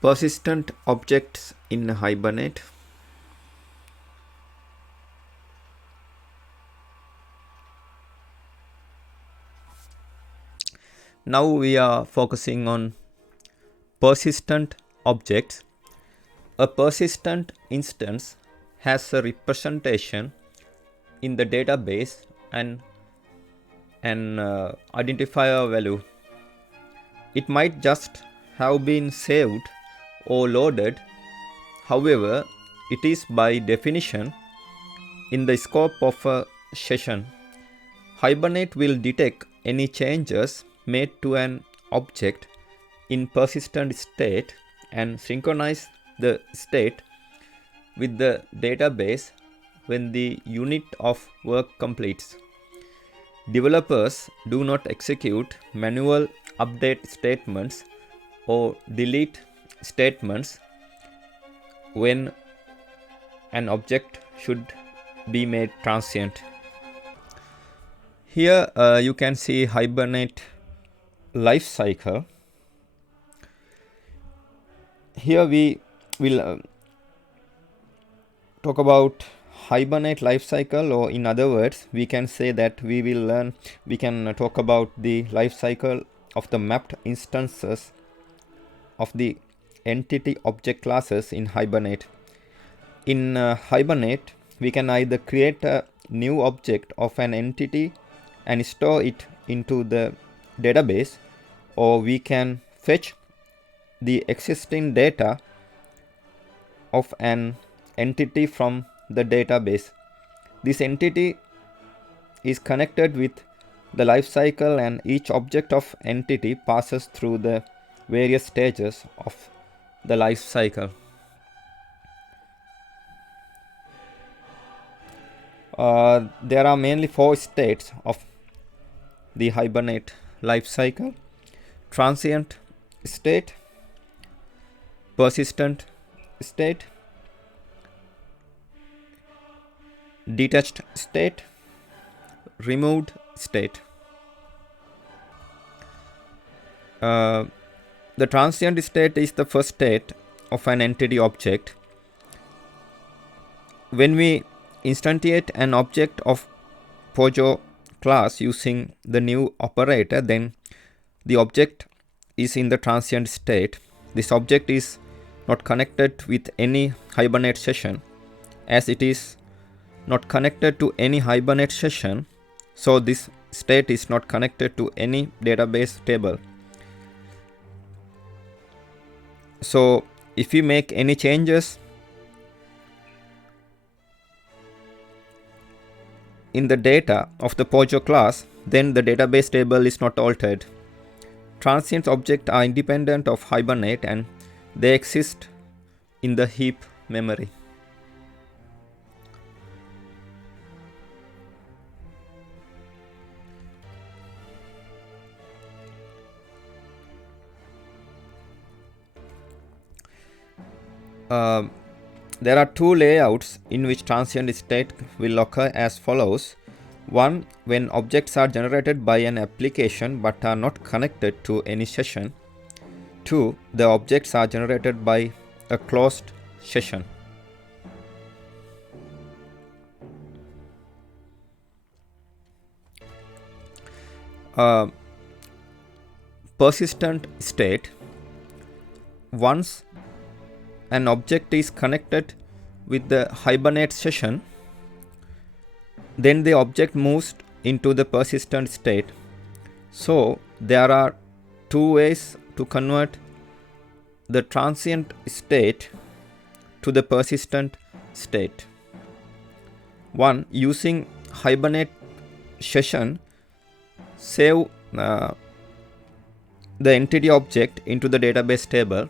Persistent objects in Hibernate. Now we are focusing on persistent objects. A persistent instance has a representation in the database and an identifier value. It might just have been saved or loaded. However, it is by definition in the scope of a session. Hibernate will detect any changes made to an object in persistent state and synchronize the state with the database when the unit of work completes. Developers do not execute manual update statements or delete statements when an object should be made transient. Here you can see Hibernate life cycle. Here we will talk about Hibernate life cycle, or in other words, we can say that we can talk about the life cycle of the mapped instances of the entity object classes in Hibernate. In Hibernate, we can either create a new object of an entity and store it into the database, or we can fetch the existing data of an entity from the database. This entity is connected with the life cycle, and each object of entity passes through the various stages of the life cycle. There are mainly 4 states of the Hibernate life cycle: transient state, persistent state, detached state, removed state. The transient state is the first state of an entity object. When we instantiate an object of Pojo class using the new operator, then the object is in the transient state. This object is not connected with any Hibernate session. As it is not connected to any Hibernate session, so this state is not connected to any database table. So if we make any changes in the data of the Pojo class, then the database table is not altered. Transient objects are independent of Hibernate and they exist in the heap memory. There are 2 layouts in which transient state will occur as follows. 1. When objects are generated by an application but are not connected to any session. 2. The objects are generated by a closed session. Persistent state. Once an object is connected with the Hibernate session, then the object moves into the persistent state. So there are 2 ways to convert the transient state to the persistent state. 1. Using Hibernate session, save the entity object into the database table.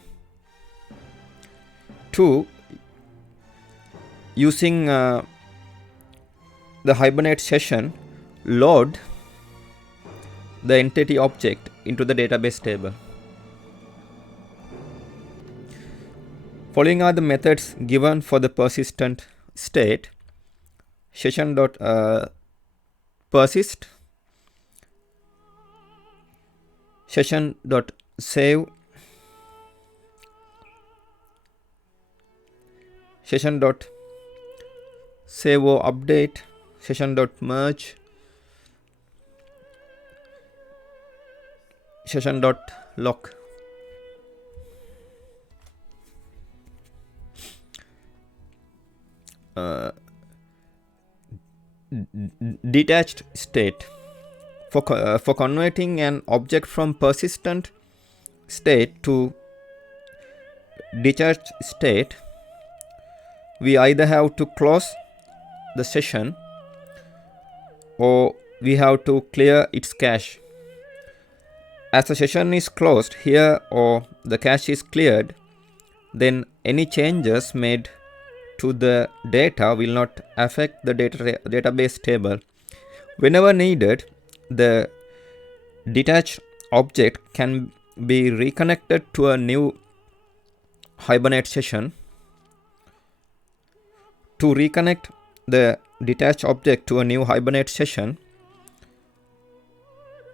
2. Using the Hibernate session, load the entity object into the database table. Following are the methods given for the persistent state. Session.persist, session.save, session dot save or update, session dot merge, session dot lock. Detached state. For converting an object from persistent state to detached state, we either have to close the session or we have to clear its cache. As the session is closed here or the cache is cleared, then any changes made to the data will not affect the database table. Whenever needed, the detached object can be reconnected to a new Hibernate session. To reconnect the detached object to a new Hibernate session,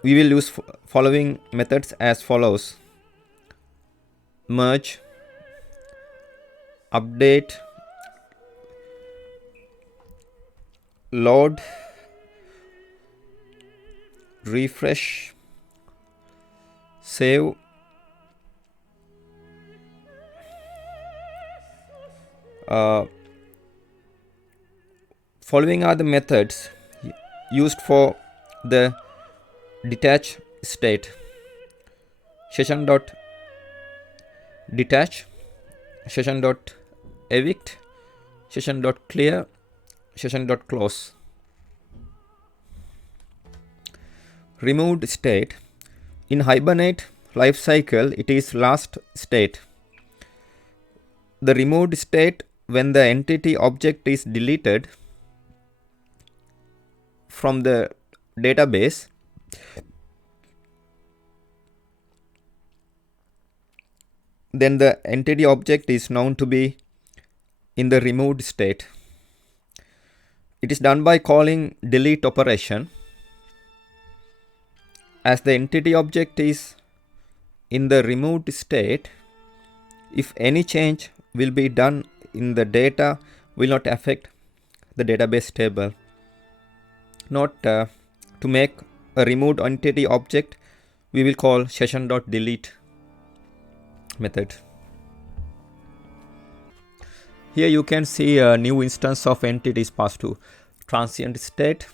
we will use following methods as follows: merge, update, load, refresh, save, following are the methods used for the detached state: session dot detach, session dot evict, session dot clear, session dot close. Removed state. In Hibernate lifecycle, it is last state. The removed state when the entity object is deleted from the database, then the entity object is known to be in the removed state. It is done by calling delete operation. As the entity object is in the removed state, if any change will be done in the data will not affect the database table. Note, to make a removed entity object, we will call session.delete method. Here you can see a new instance of entities passed to transient state.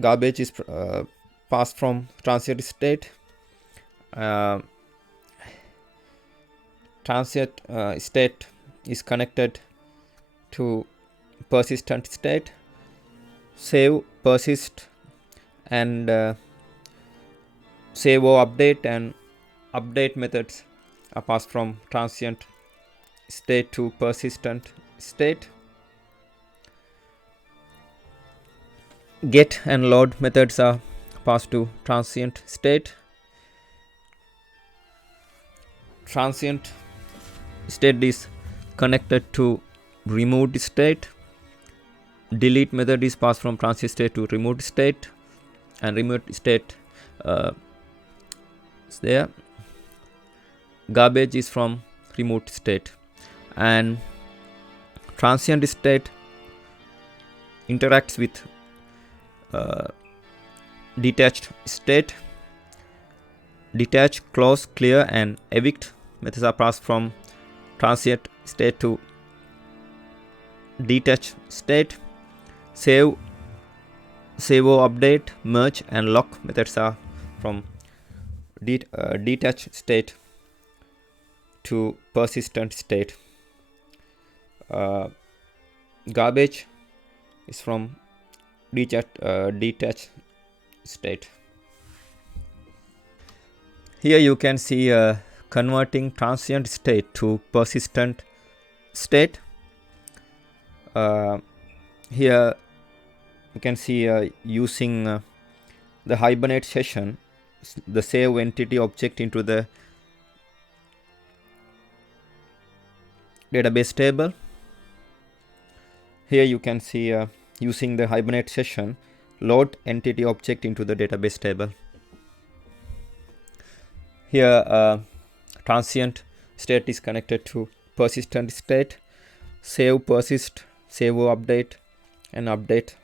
Garbage is passed from transient state. Transient state is connected to persistent state. Save, persist, and save or update and update methods are passed from transient state to persistent state. Get and load methods are passed to transient state. Transient state is connected to removed state. Delete method is passed from transient state to removed state, and removed state is there. Garbage is from removed state, and transient state interacts with detached state. Detach, close, clear, and evict methods are passed from transient state to detached state. Save or update, merge, and lock methods are from detached state to persistent state. Garbage is from detached state. Here you can see converting transient state to persistent state. Here you can see using the Hibernate session, the save entity object into the database table. Here you can see using the Hibernate session, load entity object into the database table. Here transient state is connected to persistent state, save persist, save update, and update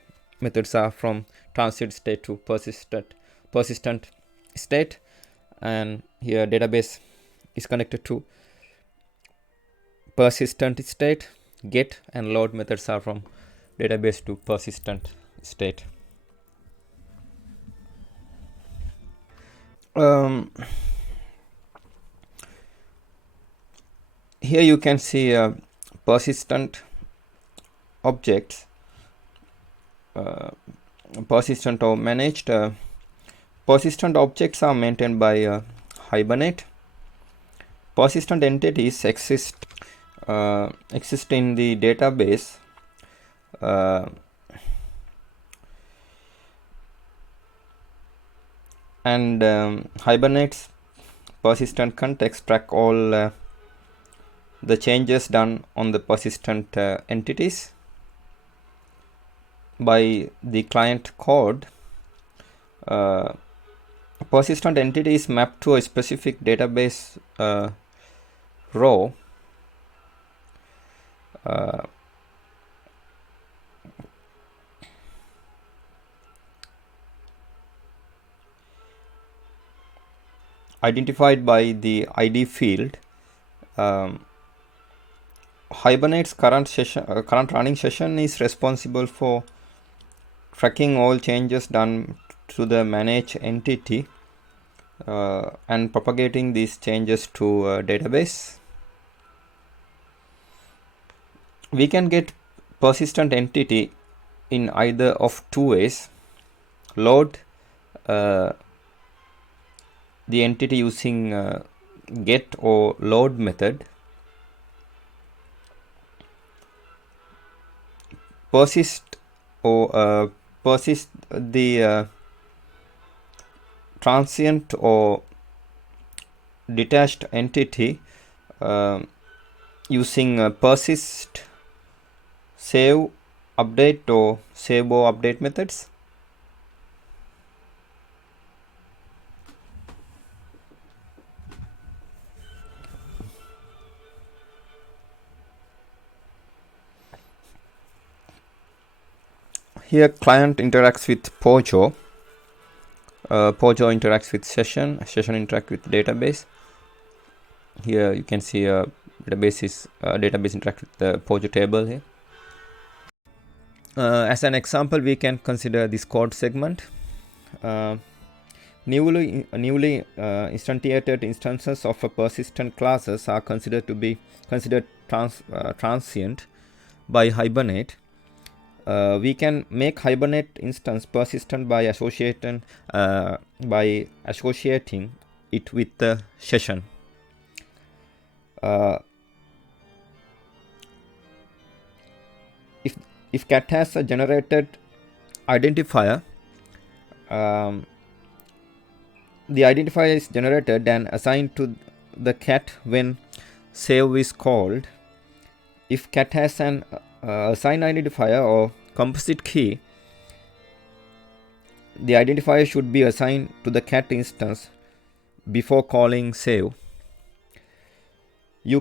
methods are from transient state to persistent state. And here database is connected to persistent state. Get and load methods are from database to persistent state. Here you can see persistent objects, persistent or managed. Persistent objects are maintained by Hibernate. Persistent entities exist in the database and Hibernate's persistent context track all the changes done on the persistent entities by the client code. Persistent entity is mapped to a specific database row. Identified by the ID field. Hibernate's current running session is responsible for tracking all changes done to the managed entity and propagating these changes to a database. We can get persistent entity in either of two ways. Load the entity using get or load method. Persist the transient or detached entity using persist, save, update or save or update methods. Here client interacts with Pojo. Pojo interacts with session interacts with database. Here you can see database interacts with the Pojo table here. As an example, we can consider this code segment. Newly instantiated instances of a persistent classes are considered transient by Hibernate. We can make Hibernate instance persistent by associating it with the session. If cat has a generated identifier, the identifier is generated and assigned to the cat when save is called. If cat has an assigned identifier or composite key, the identifier should be assigned to the cat instance before calling save. You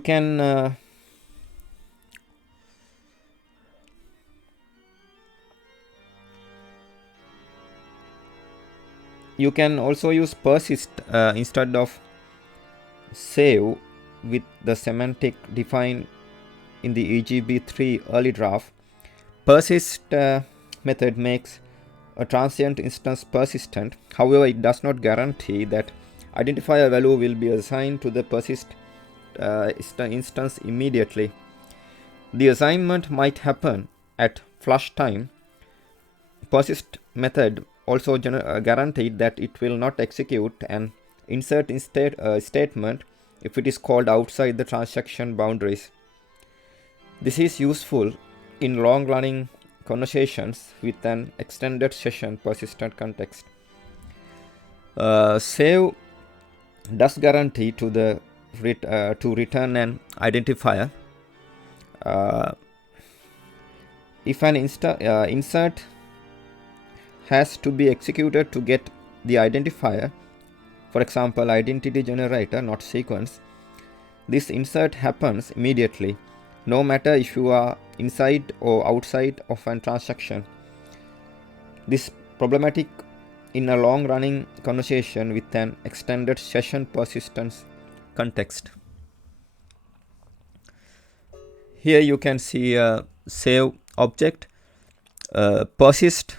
can also use persist instead of save with the semantic defined in the EGB3 early draft. Persist method makes a transient instance persistent. However, it does not guarantee that identifier value will be assigned to the persist instance immediately. The assignment might happen at flush time. Persist method also guaranteed that it will not execute an insert statement if it is called outside the transaction boundaries. This is useful in long-running conversations with an extended session persistent context. Save does guarantee to return an identifier. If an insert has to be executed to get the identifier, for example identity generator, not sequence, This insert happens immediately, no matter if you are inside or outside of an transaction. This is problematic in a long-running conversation with an extended session persistence context. Here you can see a save object, persist.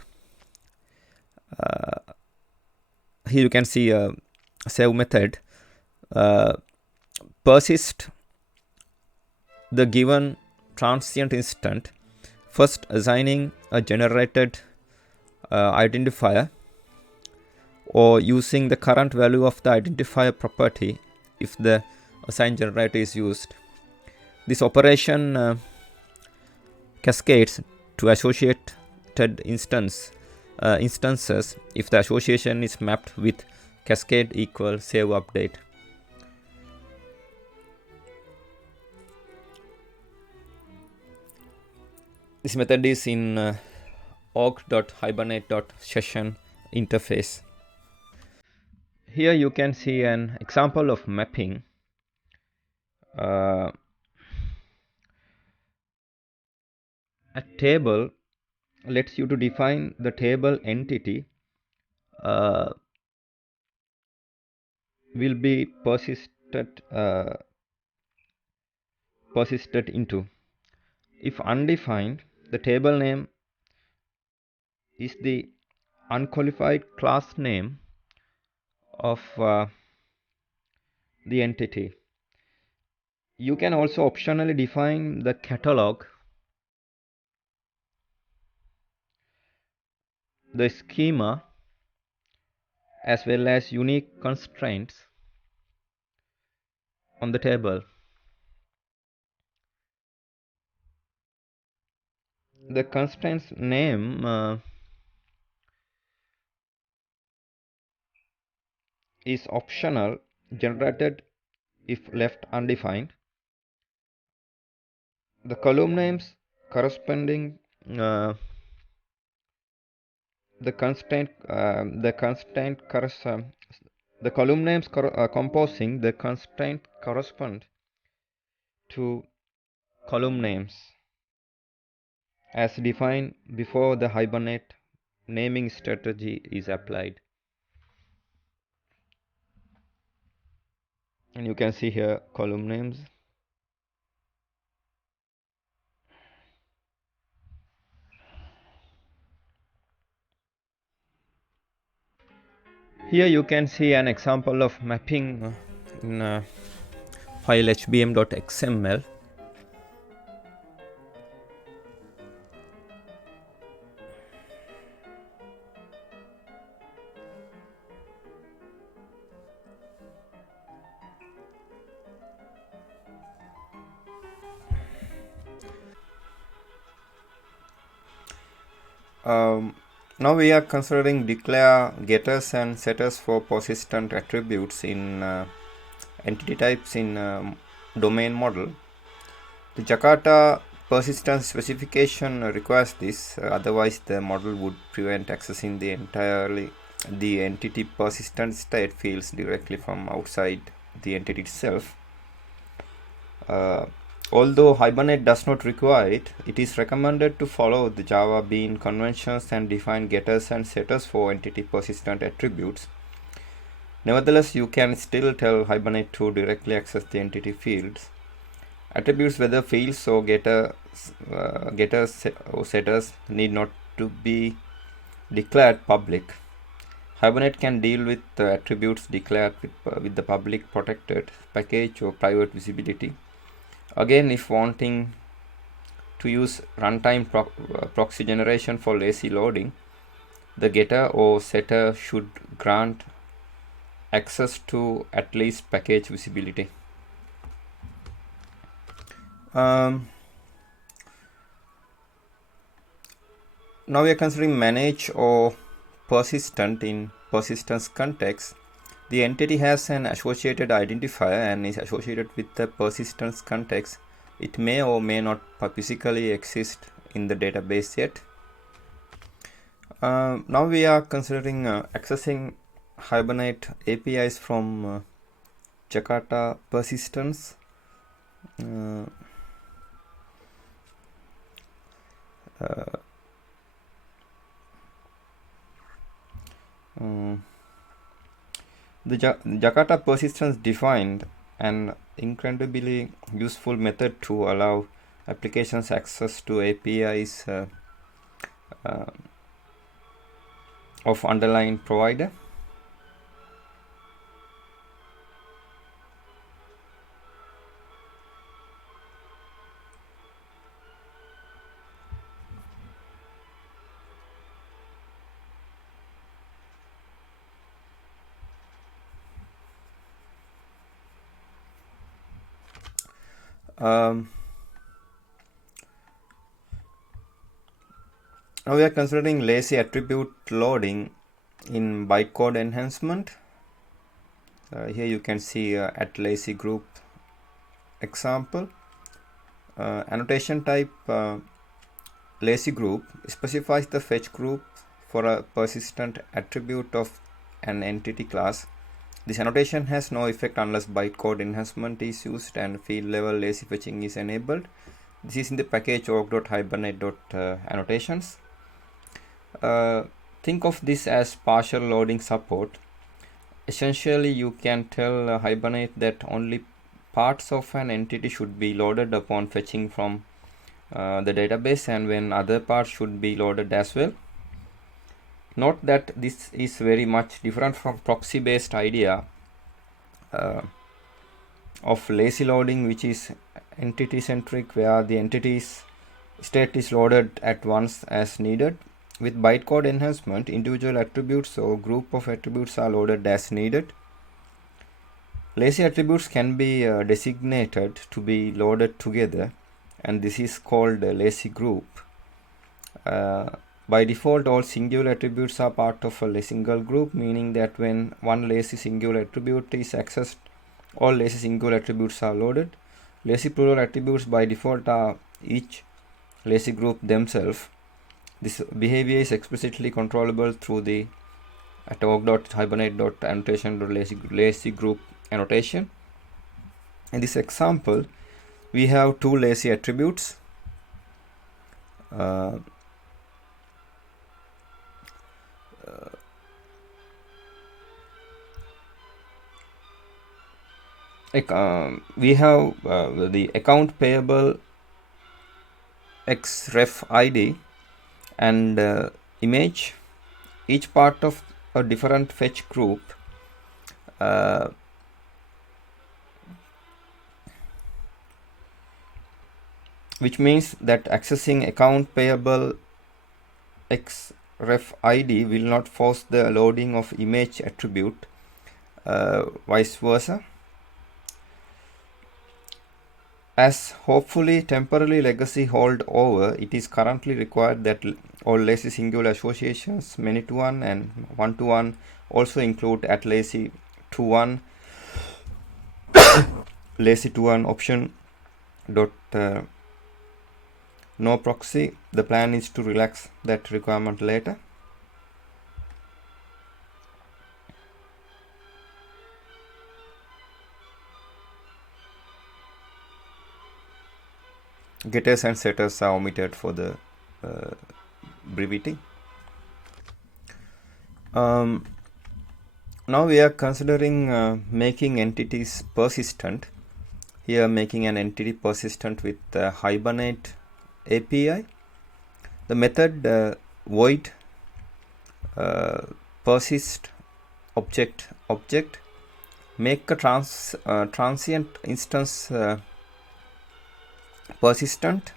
Here you can see a save method, persist the given transient instant, first assigning a generated identifier or using the current value of the identifier property if the assigned generator is used. This operation cascades to associated instances if the association is mapped with cascade equal save update. This method is in org.hibernate.session interface. Here you can see an example of mapping. A table lets you to define the table entity will be persisted into. If undefined, the table name is the unqualified class name of the entity. You can also optionally define the catalog, the schema, as well as unique constraints on the table. The constraints name is optional, generated if left undefined. The column names corresponding the column names composing the constraint correspond to column names as defined before the Hibernate naming strategy is applied. And you can see here column names. Here you can see an example of mapping in file hbm.xml. Now we are considering declare getters and setters for persistent attributes in entity types in domain model. The Jakarta persistence specification requires this, otherwise the model would prevent accessing the entity persistent state fields directly from outside the entity itself. Although Hibernate does not require it, it is recommended to follow the Java Bean conventions and define getters and setters for entity persistent attributes. Nevertheless, you can still tell Hibernate to directly access the entity fields. Attributes, whether fields or getters or setters, need not to be declared public. Hibernate can deal with attributes declared with the public protected package or private visibility. Again, if wanting to use runtime proxy generation for lazy loading, the getter or setter should grant access to at least package visibility. Now we are considering manage or persistent in persistence context. The entity has an associated identifier and is associated with the persistence context. It may or may not physically exist in the database yet. Now we are considering accessing Hibernate APIs from Jakarta persistence. uh, uh, um, the Jakarta persistence defined an incredibly useful method to allow applications access to APIs uh, of underlying provider. Um, Now we are considering lazy attribute loading in bytecode enhancement. Here you can see at lazy group example. Annotation type lazy group specifies the fetch group for a persistent attribute of an entity class. This annotation has no effect unless bytecode enhancement is used and field level lazy fetching is enabled. This is in the package org.hibernate.annotations. Think of this as partial loading support. Essentially, you can tell Hibernate that only parts of an entity should be loaded upon fetching from the database, and when other parts should be loaded as well. Note that this is very much different from proxy-based idea uh, of lazy loading, which is entity-centric, where the entity's state is loaded at once as needed. With bytecode enhancement, individual attributes or group of attributes are loaded as needed. Lazy attributes can be designated to be loaded together, and this is called a lazy group. By default, all singular attributes are part of a single group, meaning that when one lazy singular attribute is accessed, all lazy singular attributes are loaded. Lazy plural attributes by default are each lazy group themselves. This behavior is explicitly controllable through the at org.hibernate.annotation.lazy group annotation. In this example, we have two lazy attributes. We have the account payable xref id and image, each part of a different fetch group. Which means that accessing account payable xref id will not force the loading of image attribute, vice versa. As hopefully temporary legacy hold over, it is currently required that all lazy singular associations many to one and one to one also include at lazy to one lazy to one option dot no proxy. The plan is to relax that requirement later. Getters and setters are omitted for the brevity. Now we are considering making entities persistent. Here making an entity persistent with Hibernate API. The method void persist object make a transient instance persistent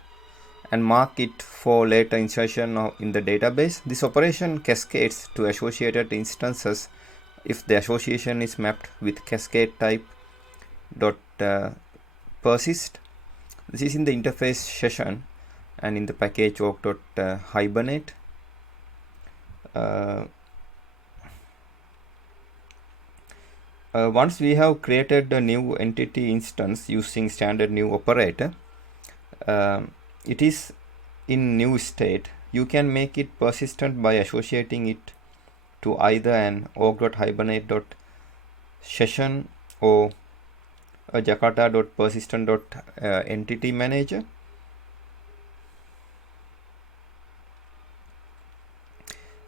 and mark it for later insertion in the database. This operation cascades to associated instances if the association is mapped with cascade type dot persist. This is in the interface session and in the package org.hibernate. Once we have created a new entity instance using standard new operator, it is in new state. You can make it persistent by associating it to either an org.hibernate.session or a jakarta.persistent.entity manager.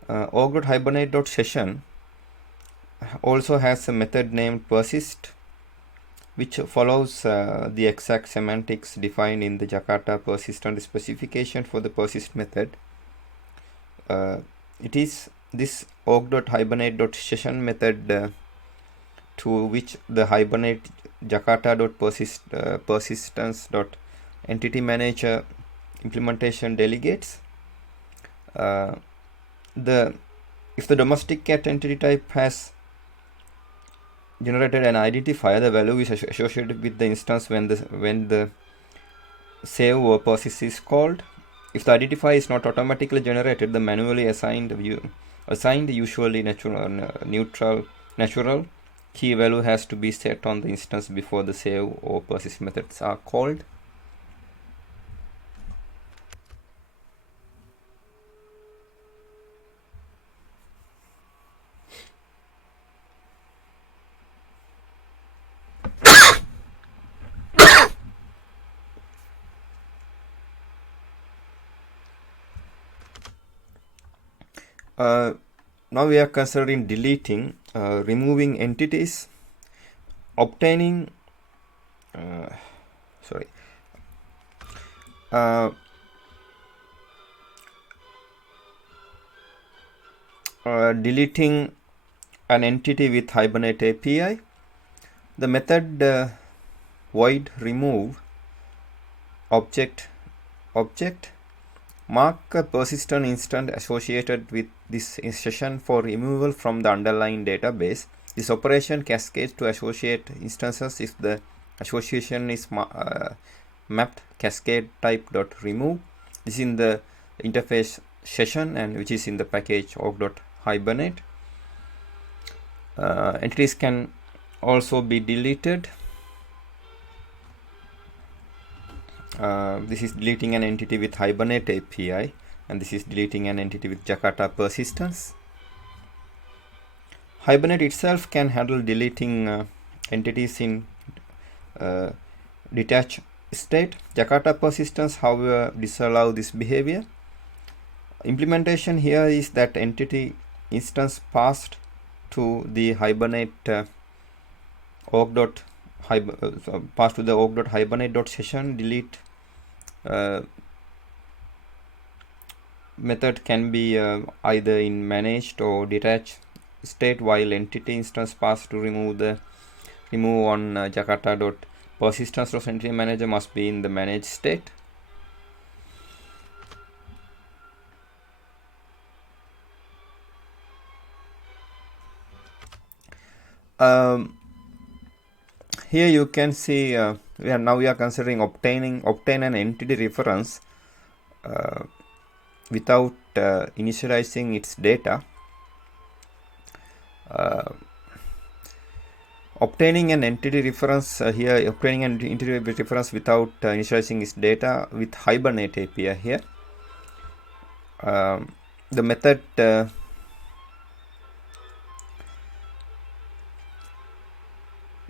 org.hibernate.session also has a method named persist, which follows the exact semantics defined in the Jakarta persistent specification for the persist method. It is this org.hibernate.session method to which the hibernate jakarta.persistence.entity manager implementation delegates. If the domestic cat entity type has generated an identifier, the value is associated with the instance when the save or persist is called. If the identifier is not automatically generated, the manually assigned usually natural key value has to be set on the instance before the save or persist methods are called. Now we are considering deleting, removing entities, obtaining deleting an entity with Hibernate API. The method void remove object mark a persistent instance associated with this session for removal from the underlying database. This operation cascades to associate instances if the association is mapped cascade type dot remove. This is in the interface session and which is in the package org.hibernate. Entities can also be deleted. This is deleting an entity with Hibernate API, and this is deleting an entity with Jakarta persistence. Hibernate itself can handle deleting entities in detached state. Jakarta persistence, however, disallow this behavior. Implementation here is that entity instance passed to the Hibernate org.hibernate.session delete method can be either in managed or detached state, while entity instance passed to remove on jakarta.persistence.entity manager must be in the managed state. Here you can see we are considering obtain an entity reference without initializing its data. Obtaining an entity reference obtaining an entity reference without initializing its data with Hibernate API here. The method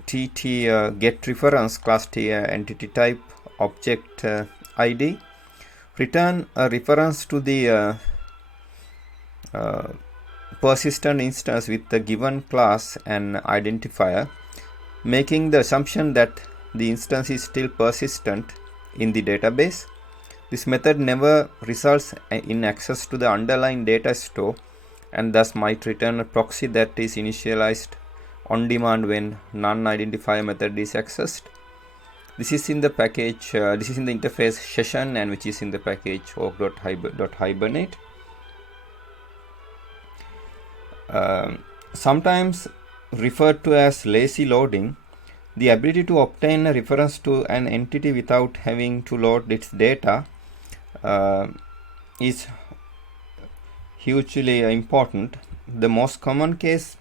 tt get reference class t entity type object id return a reference to the persistent instance with the given class and identifier, making the assumption that the instance is still persistent in the database. This method never results in access to the underlying data store and thus might return a proxy that is initialized on demand when non-identifier method is accessed. This is in the package, this is in the interface session and which is in the package org.hibernate. Sometimes referred to as lazy loading, the ability to obtain a reference to an entity without having to load its data is hugely important. The most common case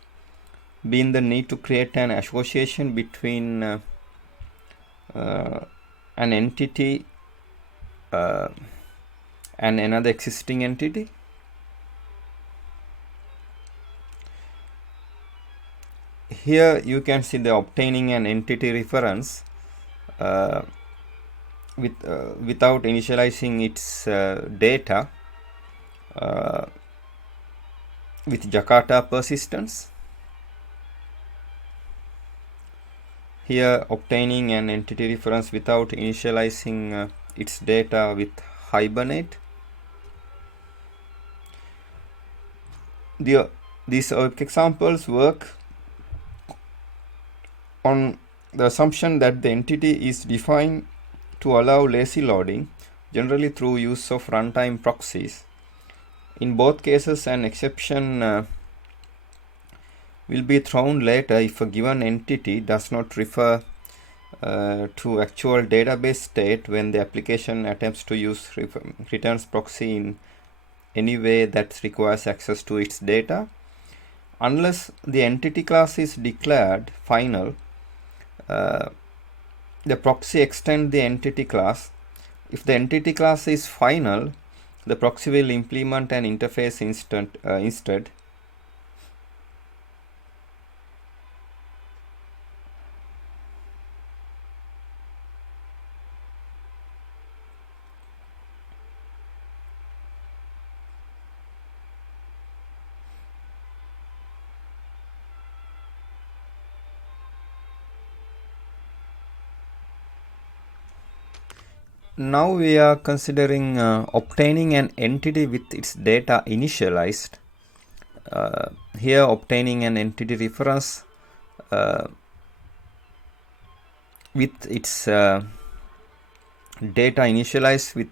being the need to create an association between an entity and another existing entity. Here you can see the obtaining an entity reference uh, without initializing its data with Jakarta persistence. Here obtaining an entity reference without initializing its data with Hibernate. These examples work on the assumption that the entity is defined to allow lazy loading, generally through use of runtime proxies. In both cases, an exception will be thrown later if a given entity does not refer to actual database state when the application attempts to use returns proxy in any way that requires access to its data. Unless the entity class is declared final, the proxy extends the entity class. If the entity class is final, the proxy will implement an interface instead. Now we are considering obtaining an entity with its data initialized. Here obtaining an entity reference with its data initialized with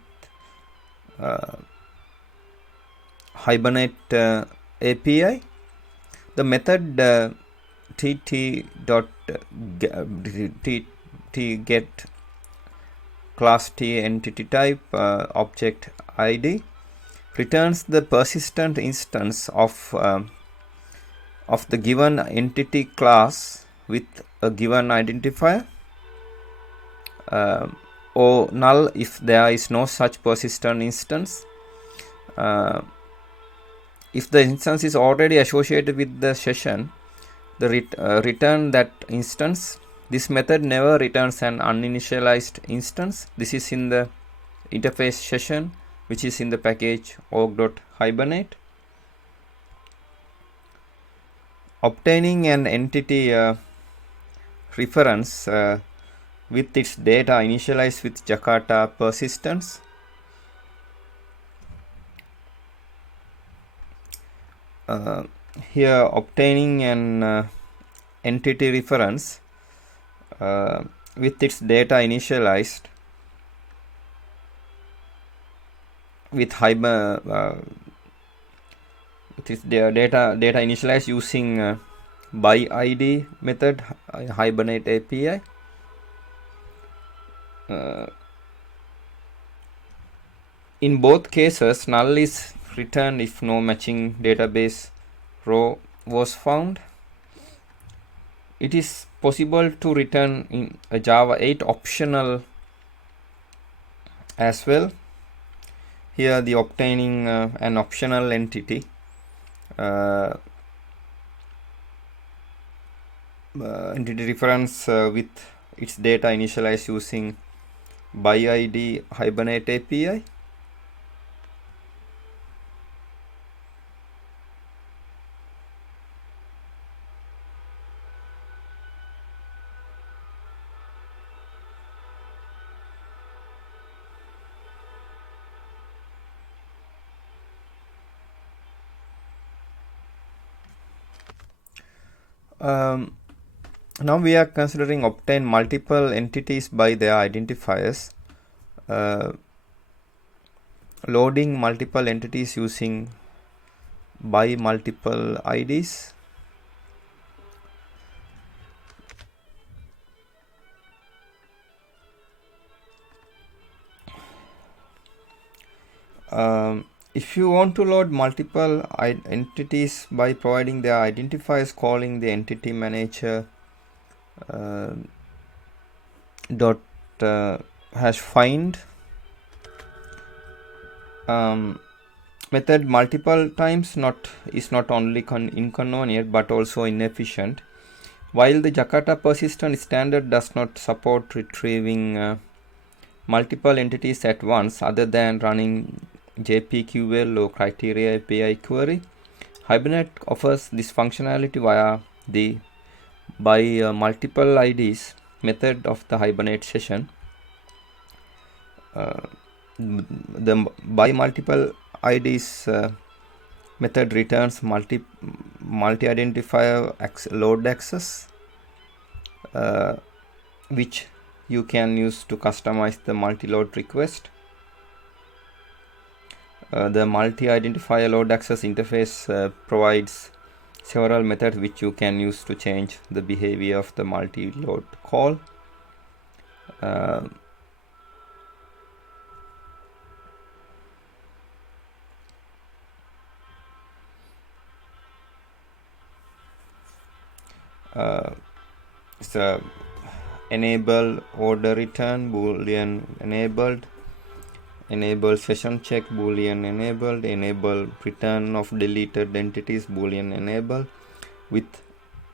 Hibernate API. The method get class T entity type object ID returns the persistent instance of the given entity class with a given identifier, or null if there is no such persistent instance. If the instance is already associated with the session, the return that instance. This method never returns an uninitialized instance. This is in the interface session, which is in the package org.hibernate. Obtaining an entity reference with its data initialized with Jakarta persistence. Here obtaining an entity reference with its data initialized with its data initialized using by ID method Hibernate API. In both cases, null is returned if no matching database row was found. It is possible to return in a Java 8 optional as well. Here the obtaining an optional entity entity reference with its data initialized using by ID Hibernate API. Now we are considering obtain multiple entities by their identifiers. Loading multiple entities using by multiple IDs. If you want to load multiple entities by providing their identifiers, calling the entity manager dot hash find method multiple times is not only inconvenient but also inefficient. While the Jakarta persistent standard does not support retrieving multiple entities at once other than running JPQL or criteria API query, Hibernate offers this functionality via the by multiple IDs method of the Hibernate session. The by multiple IDs method returns multi-identifier load access, which you can use to customize the multi-load request. The multi-identifier load access interface provides several methods which you can use to change the behavior of the multi-load call. So enable order return boolean enabled, enable session check boolean enabled, enable return of deleted entities boolean enabled, with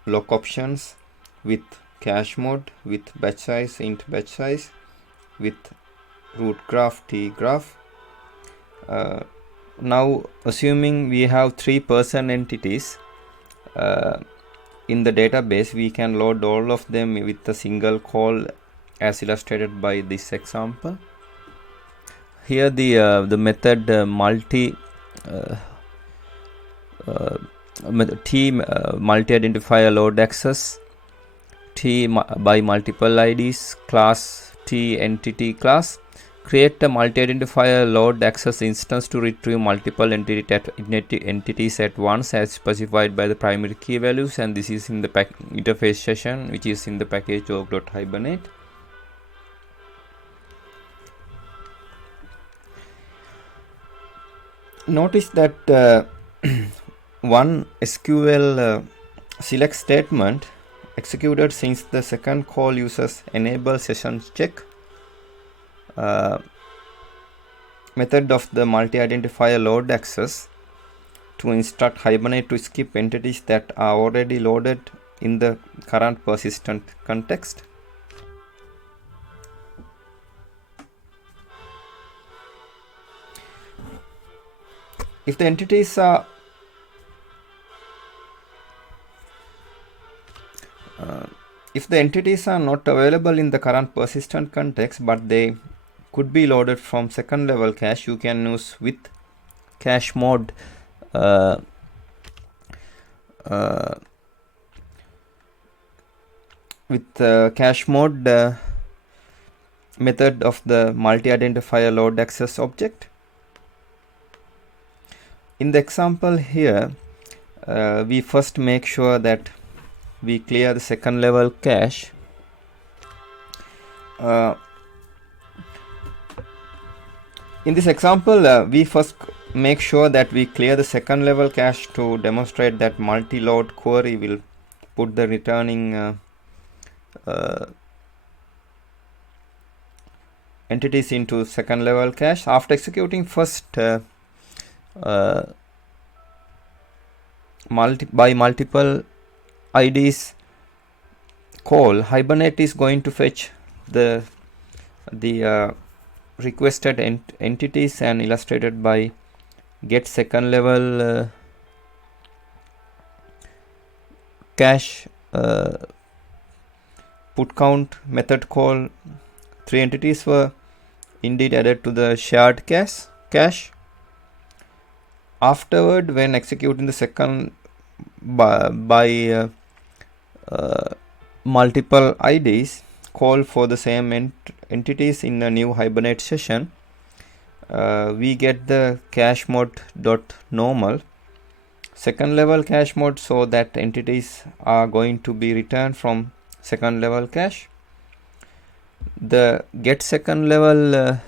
lock options, with cache mode, with batch size int batch size, with root graph t graph. Now assuming we have 3% entities in the database, we can load all of them with a single call as illustrated by this example. Here the method multi multi-identifier load access T by multiple IDs class T entity class create a multi-identifier load access instance to retrieve multiple entities at once as specified by the primary key values, and this is in the interface session which is in the package org.hibernate. Notice that one SQL select statement executed since the second call uses enable session check method of the multi-identifier load access to instruct Hibernate to skip entities that are already loaded in the current persistent context. If the entities are not available in the current persistent context, but they could be loaded from second level cache, you can use with cache mode cache mode method of the multi-identifier load access object. In the example here, we first make sure that we clear the second level cache. In this example, we first make sure that we clear the second level cache to demonstrate that multi-load query will put the returning entities into second level cache. After executing first by multiple IDs call, Hibernate is going to fetch the requested entities and illustrated by get second level cache put count method call. 3 entities were indeed added to the shared cache. Afterward, when executing the second by multiple IDs call for the same entities in a new Hibernate session, we get the cache mode dot normal second level cache mode, so that entities are going to be returned from second level cache. The get second level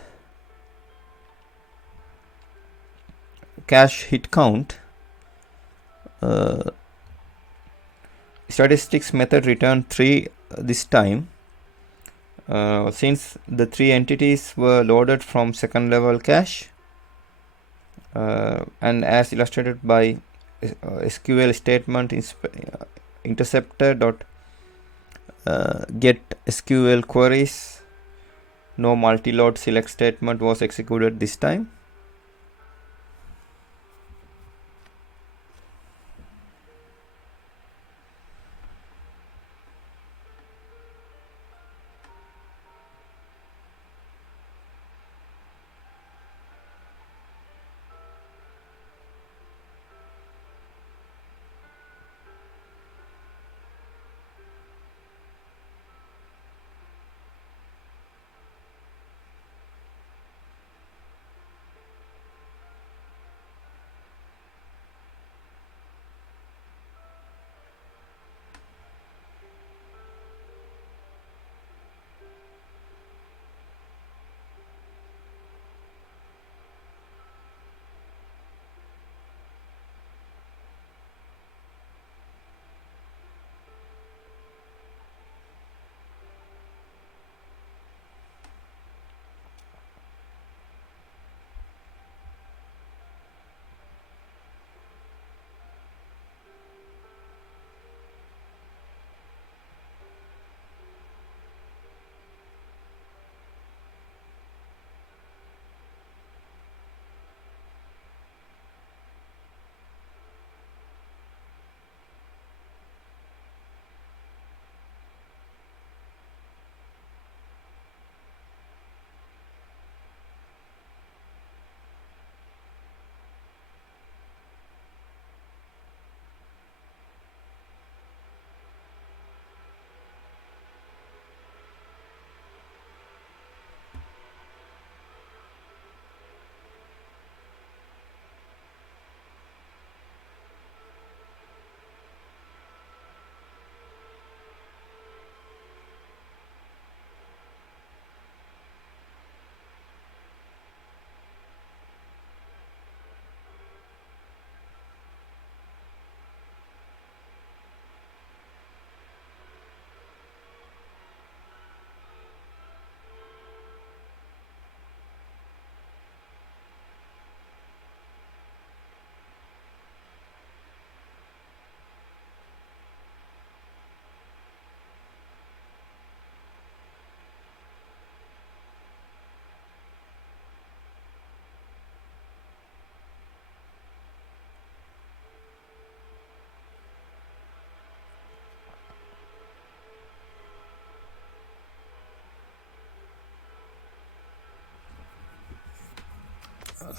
cache hit count statistics method return 3 this time, since the 3 entities were loaded from second level cache, and as illustrated by SQL statement interceptor dot get SQL queries. No multi-load select statement was executed this time.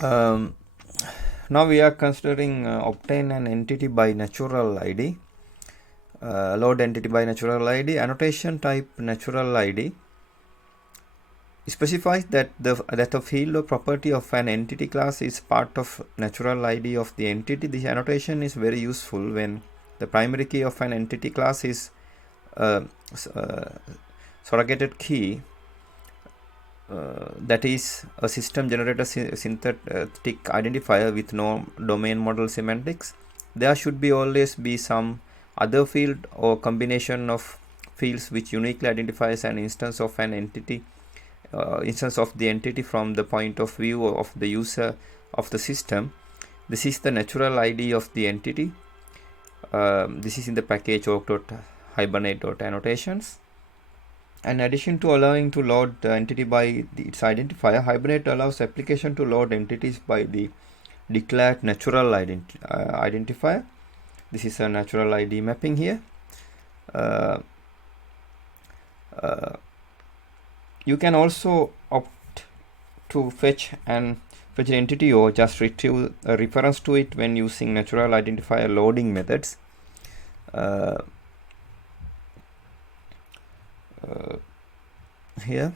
Um, Now we are considering obtain an entity by natural ID. Load entity by natural ID. Annotation type natural ID specifies that a field or property of an entity class is part of natural ID of the entity. This annotation is very useful when the primary key of an entity class is surrogated key, that is a system generated synthetic identifier with no domain model semantics. There should be always be some other field or combination of fields which uniquely identifies an instance of an entity, instance of the entity from the point of view of the user of the system. This is the natural ID of the entity. This is in the package org.hibernate.annotations. In addition to allowing to load the entity by its identifier, Hibernate allows application to load entities by the declared natural identifier. This is a natural ID mapping here. You can also opt to fetch an entity or just retrieve a reference to it when using natural identifier loading methods. Here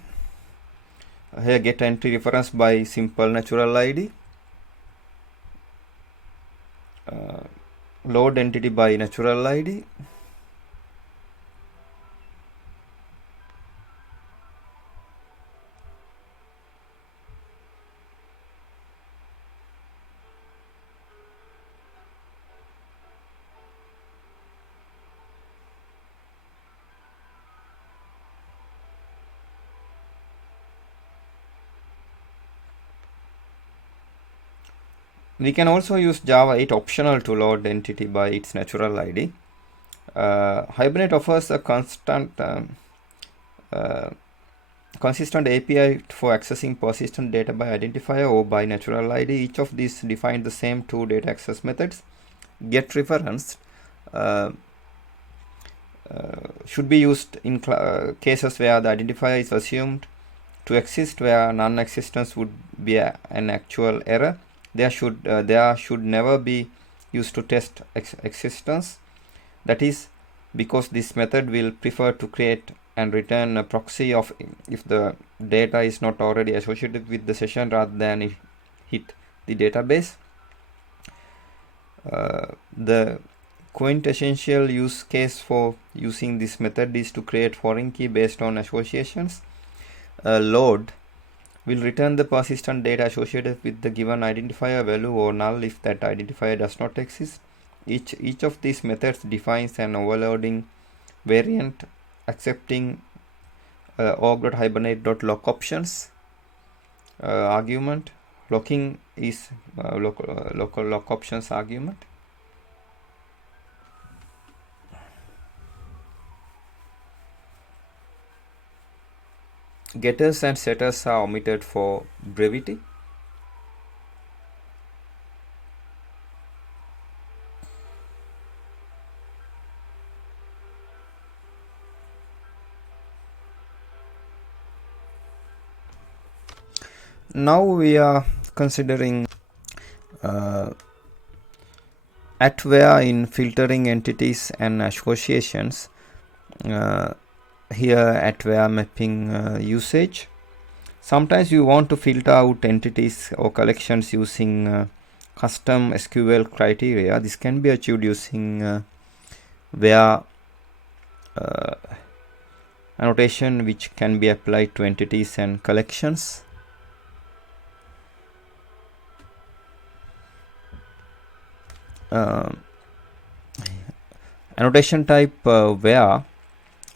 get entry reference by simple natural ID, load entity by natural ID, we can also use Java 8 optional to load entity by its natural ID. Hibernate offers a uh, consistent API for accessing persistent data by identifier or by natural ID. Each of these define the same two data access methods. Get referenced should be used in cases where the identifier is assumed to exist, where non-existence would be an actual error. There should never be used to test existence. That is because this method will prefer to create and return a proxy of if the data is not already associated with the session rather than it hit the database. The quintessential use case for using this method is to create foreign key based on associations. Load will return the persistent data associated with the given identifier value or null if that identifier does not exist. Each of these methods defines an overloading variant accepting org.hibernate.lock options argument. Locking is local lock options argument. Getters and setters are omitted for brevity. Now we are considering at-where in filtering entities and associations. Here at-where mapping usage. Sometimes you want to filter out entities or collections using custom SQL criteria. This can be achieved using where annotation which can be applied to entities and collections. Annotation type where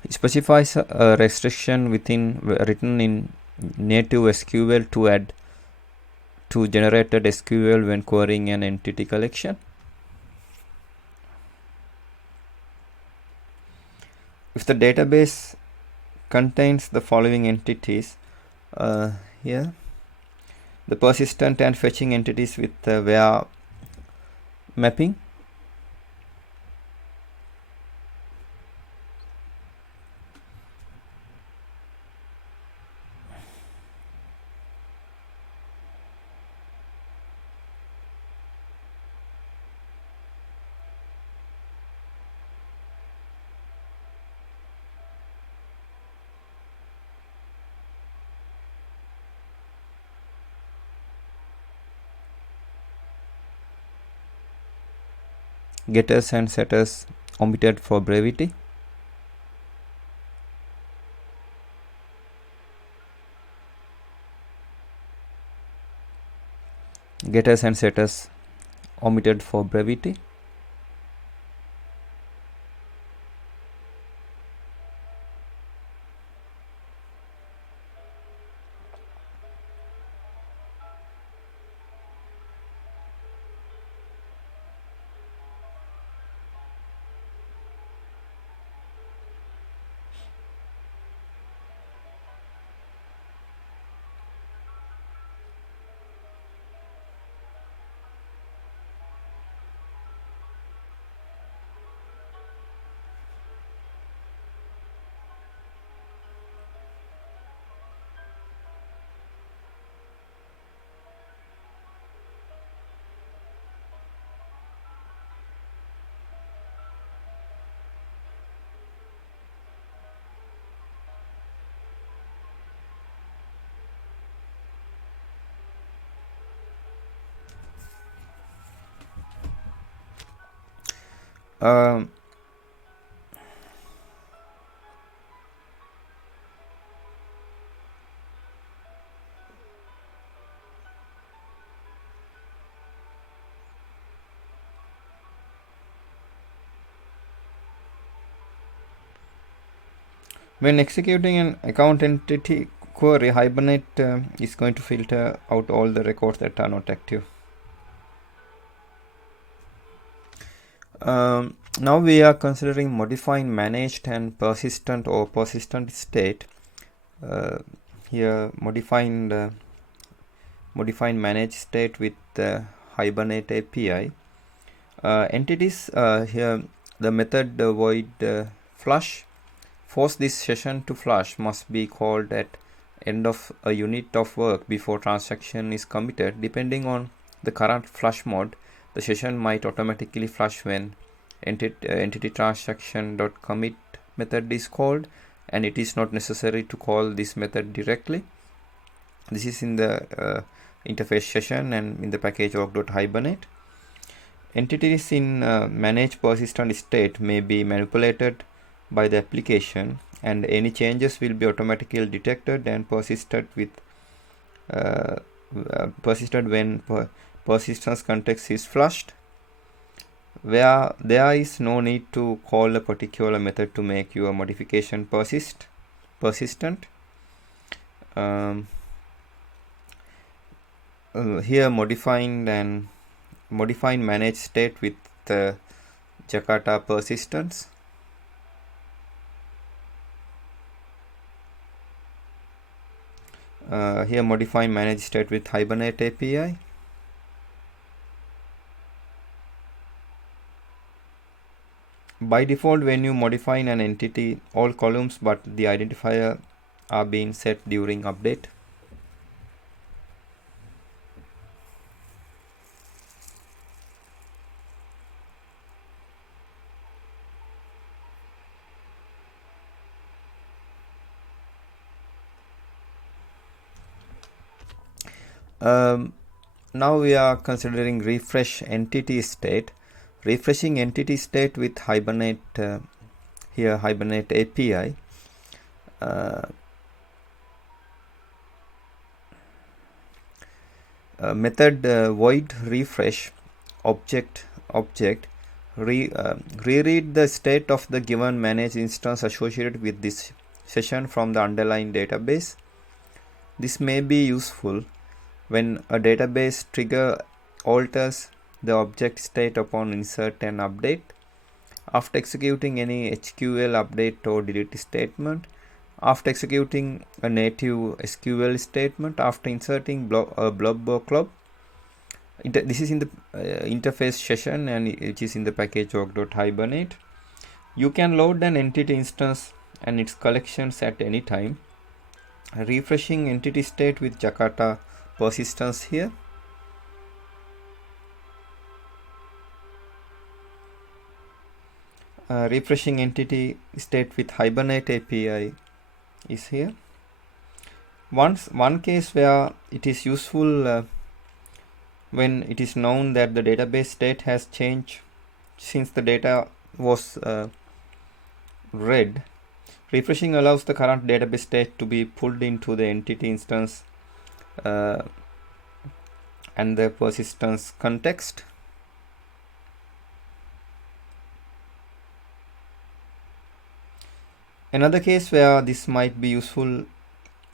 specifies a restriction written in native SQL to add to generated SQL when querying an entity collection. If the database contains the following entities, here the persistent and fetching entities with where mapping, getters and setters omitted for brevity. Getters and setters omitted for brevity. When executing an account entity query, Hibernate is going to filter out all the records that are not active. Now we are considering modifying managed and persistent or persistent state. Here modifying managed state with the Hibernate API. Entities here the method void flush force this session to flush must be called at end of a unit of work before transaction is committed. Depending on the current flush mode, the session might automatically flush when entity transaction.commit method is called, and it is not necessary to call this method directly. This is in the interface session and in the package org.hibernate. Entities in managed persistent state may be manipulated by the application, and any changes will be automatically detected and persisted when persistence context is flushed, where there is no need to call a particular method to make your modification persistent. Here modifying managed state with Jakarta persistence. Here modifying managed state with Hibernate API. By default, when you modify an entity, all columns but the identifier are being set during update. Now we are considering refresh entity state. Refreshing entity state with Hibernate, here Hibernate API. Method void refresh object reread the state of the given managed instance associated with this session from the underlying database. This may be useful when a database trigger alters the object state upon insert and update. After executing any SQL update or delete statement, after executing a native SQL statement, after inserting a blob or club. This is in the interface session and which is in the package org.hibernate. You can load an entity instance and its collections at any time. Refreshing entity state with Jakarta persistence here. Refreshing entity state with Hibernate API is here. One case where it is useful when it is known that the database state has changed since the data was read. Refreshing allows the current database state to be pulled into the entity instance and the persistence context. Another case where this might be useful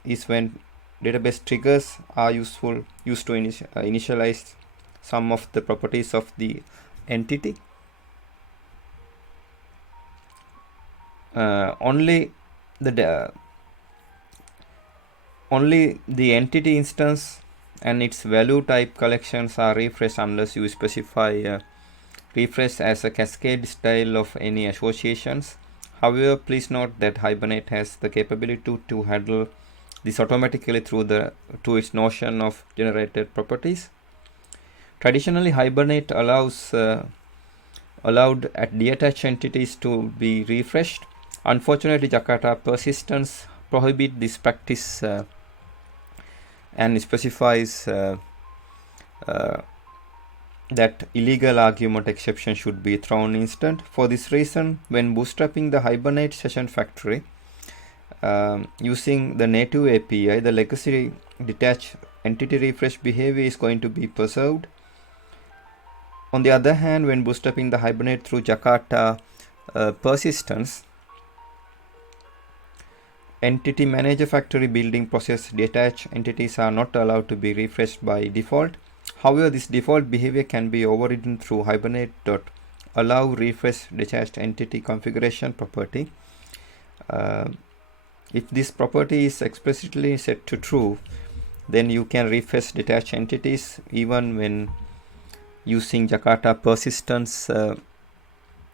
is when database triggers are used to initialize some of the properties of the entity. Only the entity instance and its value type collections are refreshed unless you specify refresh as a cascade style of any associations. However, please note that Hibernate has the capability to handle this automatically through its notion of generated properties. Traditionally, Hibernate allowed at detached entities to be refreshed. Unfortunately, Jakarta persistence prohibit this practice and specifies that illegal argument exception should be thrown instant. For this reason, when bootstrapping the Hibernate session factory using the native API, the legacy detached entity refresh behavior is going to be preserved. On the other hand, when bootstrapping the Hibernate through Jakarta persistence, entity manager factory building process detached entities are not allowed to be refreshed by default. However, this default behavior can be overridden through Hibernate allow refresh detached entity configuration property. If this property is explicitly set to true, then you can refresh detached entities even when using Jakarta persistence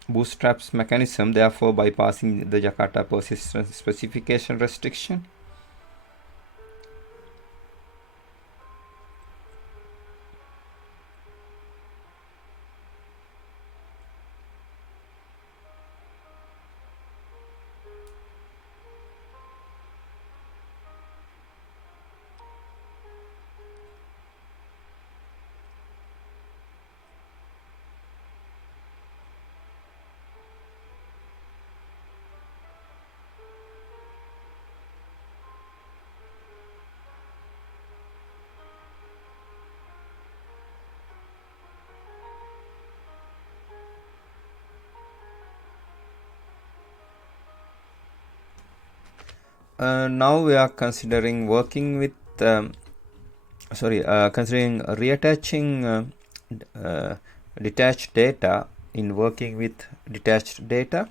bootstraps mechanism, therefore bypassing the Jakarta persistence specification restriction. Now we are considering working with considering reattaching detached data in working with detached data.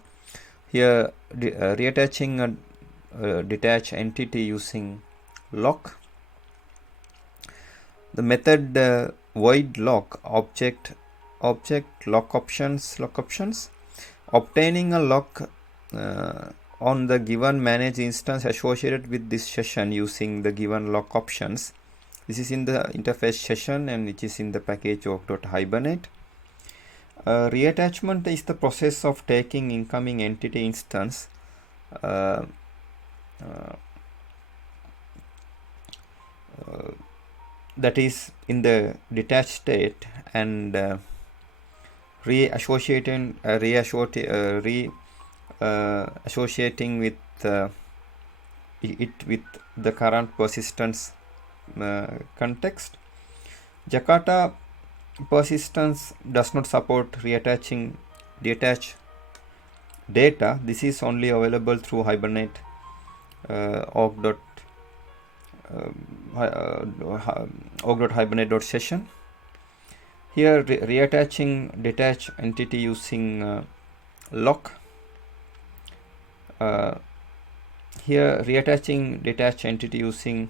Here reattaching a detached entity using lock. The method void lock object lock options obtaining a lock on the given manage instance associated with this session using the given lock options. This is in the interface session and it is in the package org.hibernate. Reattachment is the process of taking incoming entity instance that is in the detached state and associating with it with the current persistence context. Jakarta persistence does not support reattaching detached data. This is only available through Hibernate org.hibernate.session. Here reattaching detached entity using lock. Here reattaching detached entity using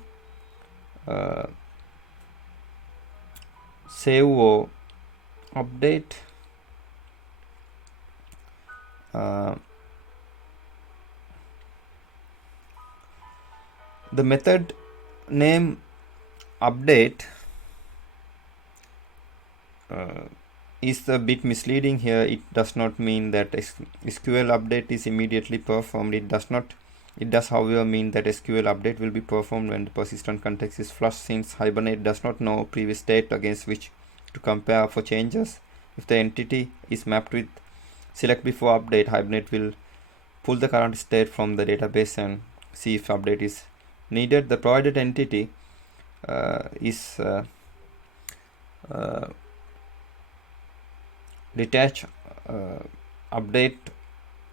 save or update. The method name update is a bit misleading here. It does not mean that SQL update is immediately performed. It does however mean that SQL update will be performed when the persistent context is flushed, since Hibernate does not know previous state against which to compare for changes. If the entity is mapped with select before update, Hibernate will pull the current state from the database and see if update is needed. The provided entity is detach update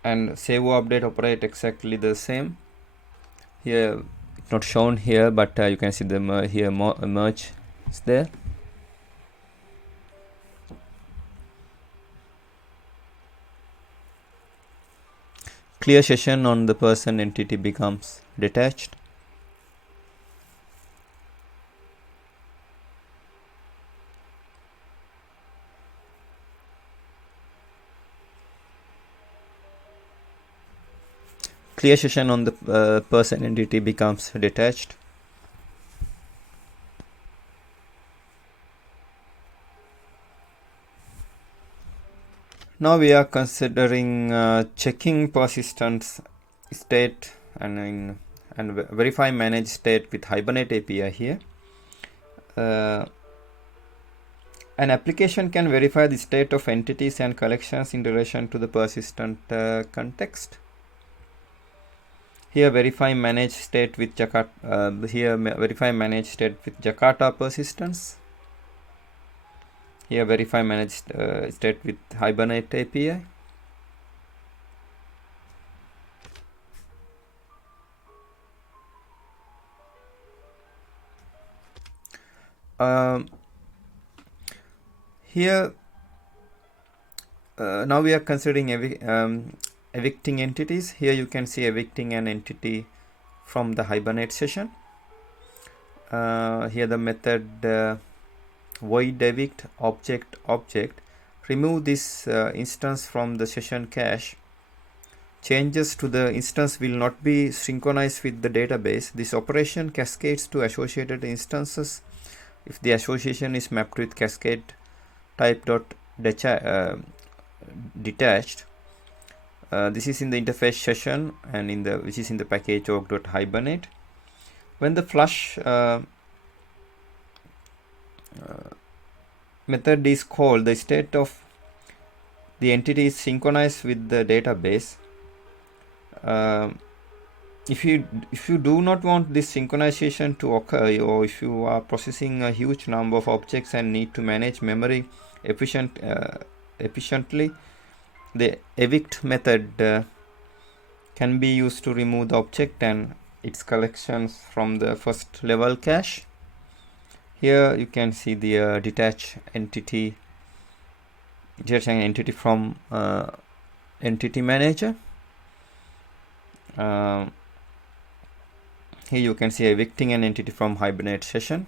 and save update operate exactly the same. Here it's not shown here, but you can see the merge is there. Clear session on the person entity becomes detached. Clear session on the person entity becomes detached. Now we are considering checking persistence state and verify manage state with Hibernate API here. An application can verify the state of entities and collections in relation to the persistent context. Here verify manage state with Jakarta. Verify manage state with Jakarta persistence. Here verify manage state with Hibernate API. Here Now we are considering evicting entities. Here you can see evicting an entity from the Hibernate session. Here the method void evict object remove this instance from the session cache. Changes to the instance will not be synchronized with the database. This operation cascades to associated instances if the association is mapped with cascade type dot detached. This is in the interface session and which is in the package org.hibernate. When the flush method is called, the state of the entity is synchronized with the database. If you do not want this synchronization to occur, or if you are processing a huge number of objects and need to manage memory efficiently, the evict method can be used to remove the object and its collections from the first level cache. Here you can see the detach entity from entity manager. Here you can see evicting an entity from Hibernate session.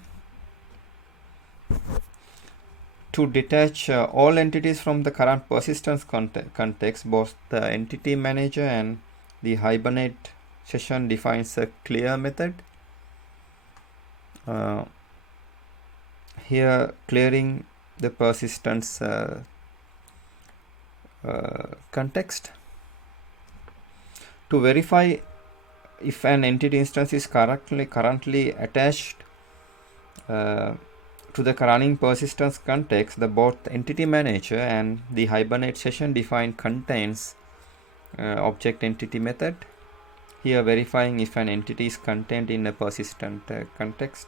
To detach all entities from the current persistence context, both the entity manager and the Hibernate session defines a clear method. Here clearing the persistence context. To verify if an entity instance is currently attached to the running persistence context, both entity manager and the Hibernate session define contains object entity method. Here verifying if an entity is contained in a persistent context.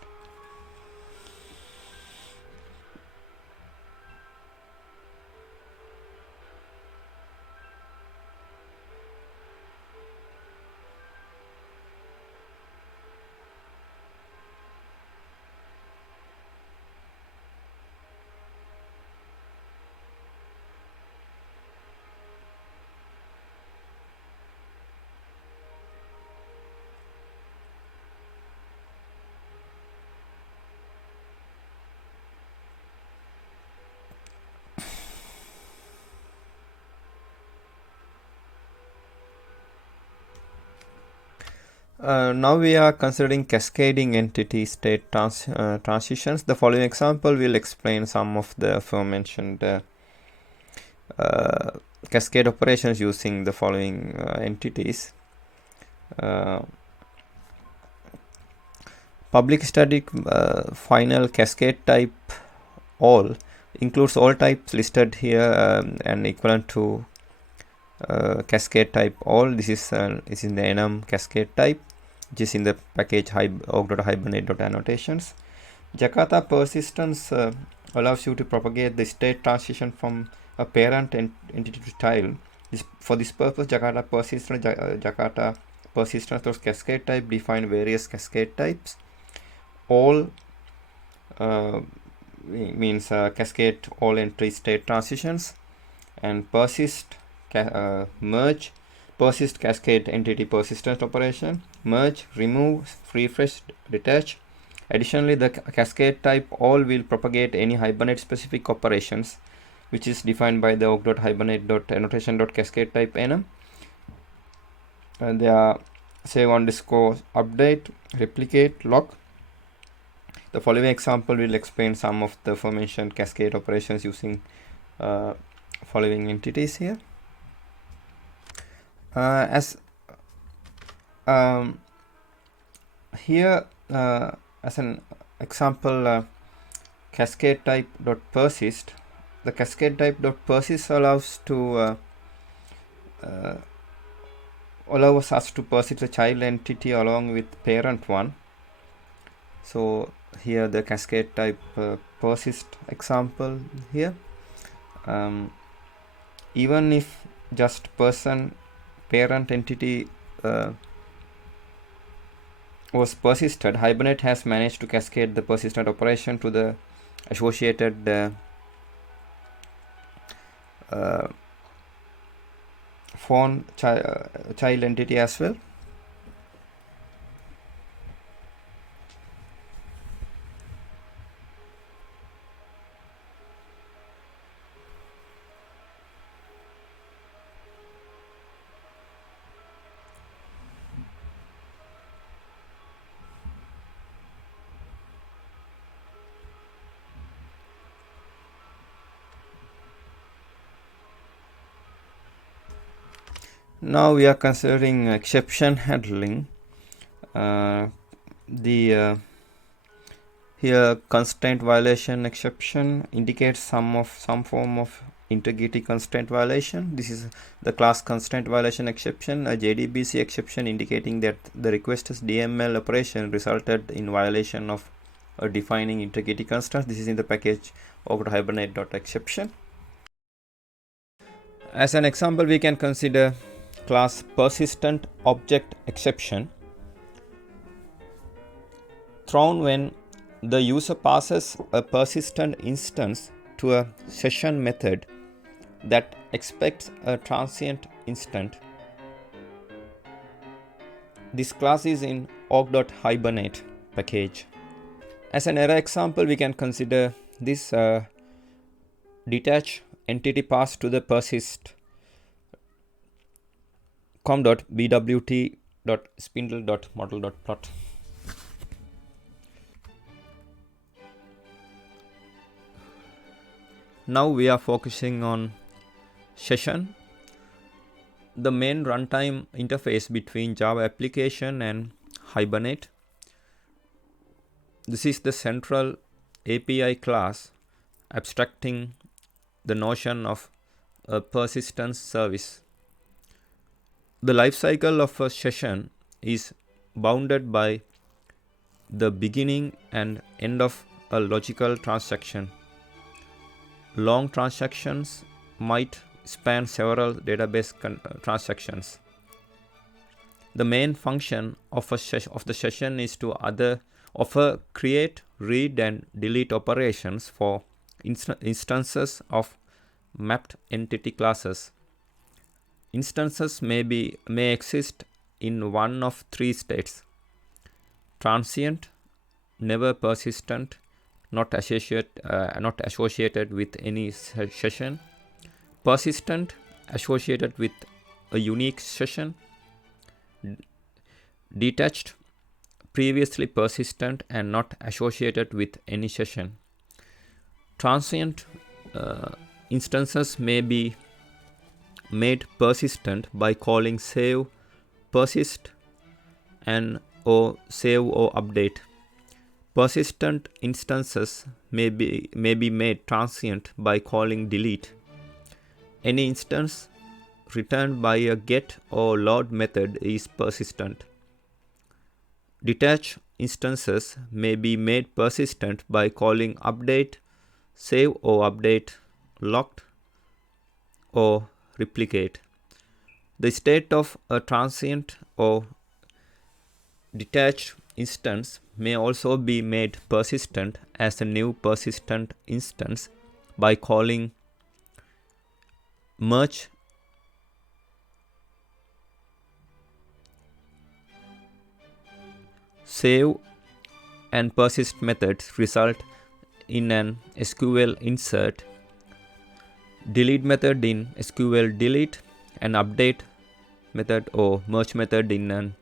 Now we are considering cascading entity state transitions. The following example will explain some of the aforementioned cascade operations using the following entities. Public static final cascade type all includes all types listed here and equivalent to cascade type all. This is in the enum cascade type, which is in the package org.hibernate.annotations. Jakarta persistence allows you to propagate the state transition from a parent entity to child. For this purpose, Jakarta persistence those cascade type define various cascade types. All means cascade all entry state transitions, and persist merge, persist cascade entity persistence operation, merge, remove, refresh, detach. Additionally, the cascade type all will propagate any Hibernate specific operations, which is defined by the org.hibernate.annotation.cascade type enum. And they are save underscore update, replicate, lock. The following example will explain some of the aforementioned cascade operations using following entities here. Here as an example, cascade type dot persist. The cascade type dot persist allows us to persist a child entity along with parent one. So here the cascade type persist example here. Even if just person parent entity was persisted, Hibernate has managed to cascade the persistent operation to the associated phone child entity as well. Now we are considering exception handling. The here constraint violation exception indicates some form of integrity constraint violation. This is the class constraint violation exception. A JDBC exception indicating that the request's DML operation resulted in violation of a defining integrity constraint. This is in the package of hibernate.exception. As an example, we can consider class persistent object exception thrown when the user passes a persistent instance to a session method that expects a transient instant. This class is in org.hibernate package. As an error example, we can consider this detach entity pass to the persist com.bwt.spindle.model.plot. Now we are focusing on session, the main runtime interface between Java application and Hibernate. This is the central API class abstracting the notion of a persistence service. The lifecycle of a session is bounded by the beginning and end of a logical transaction. Long transactions might span several database transactions. The main function of the session is to offer create, read, and delete operations for instances of mapped entity classes. Instances may exist in one of three states: transient, never persistent, not associated with any session; persistent, associated with a unique session; detached, previously persistent and not associated with any session. Transient instances may be made persistent by calling save, persist, and or save or update. Persistent instances may be made transient by calling delete. Any instance returned by a get or load method is persistent. Detached instances may be made persistent by calling update, save or update, locked, or replicate. The state of a transient or detached instance may also be made persistent as a new persistent instance by calling merge, save, and persist methods result in an SQL insert, delete method in SQL delete, and update method or merge method in an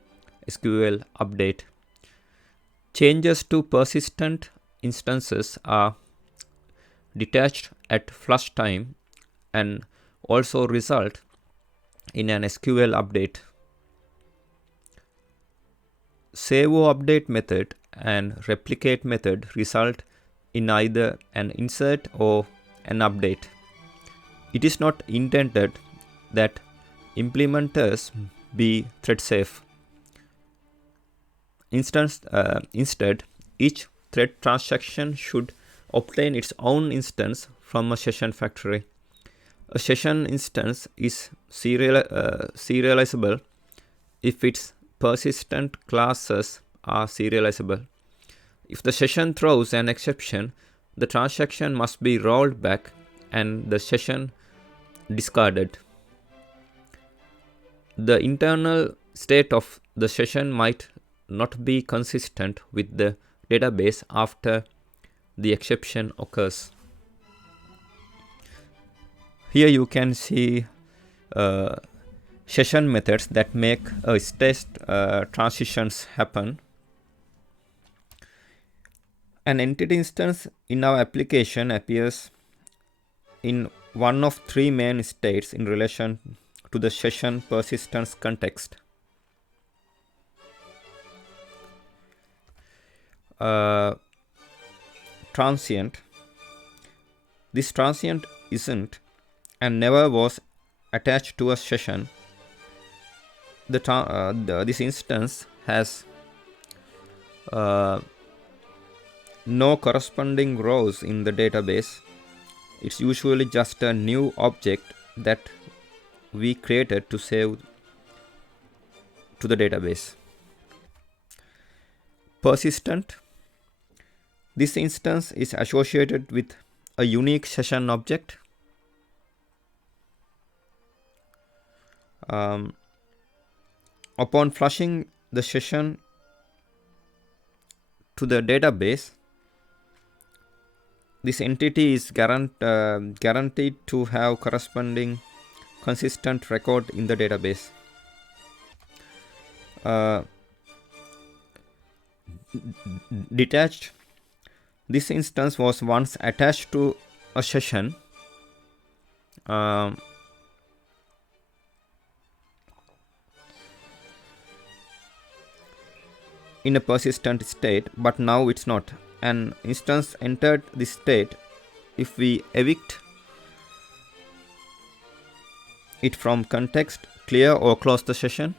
SQL update. Changes to persistent instances are detached at flush time and also result in an SQL update. Save or update method and replicate method result in either an insert or an update. It is not intended that implementers be thread safe. Instead, each thread transaction should obtain its own instance from a session factory. A session instance is serializable if its persistent classes are serializable. If the session throws an exception, the transaction must be rolled back and the session discarded. The internal state of the session might not be consistent with the database after the exception occurs. Here you can see session methods that make state transitions happen. An entity instance in our application appears in one of three main states in relation to the session persistence context. Transient. This transient isn't and never was attached to a session. This instance has no corresponding rows in the database. It's usually just a new object that we created to save to the database. Persistent. This instance is associated with a unique session object. Upon flushing the session to the database, this entity is guaranteed to have corresponding consistent record in the database. Detached. This instance was once attached to a session. In a persistent state, but now it's not. An instance entered this state if we evict it from context, clear or close the session,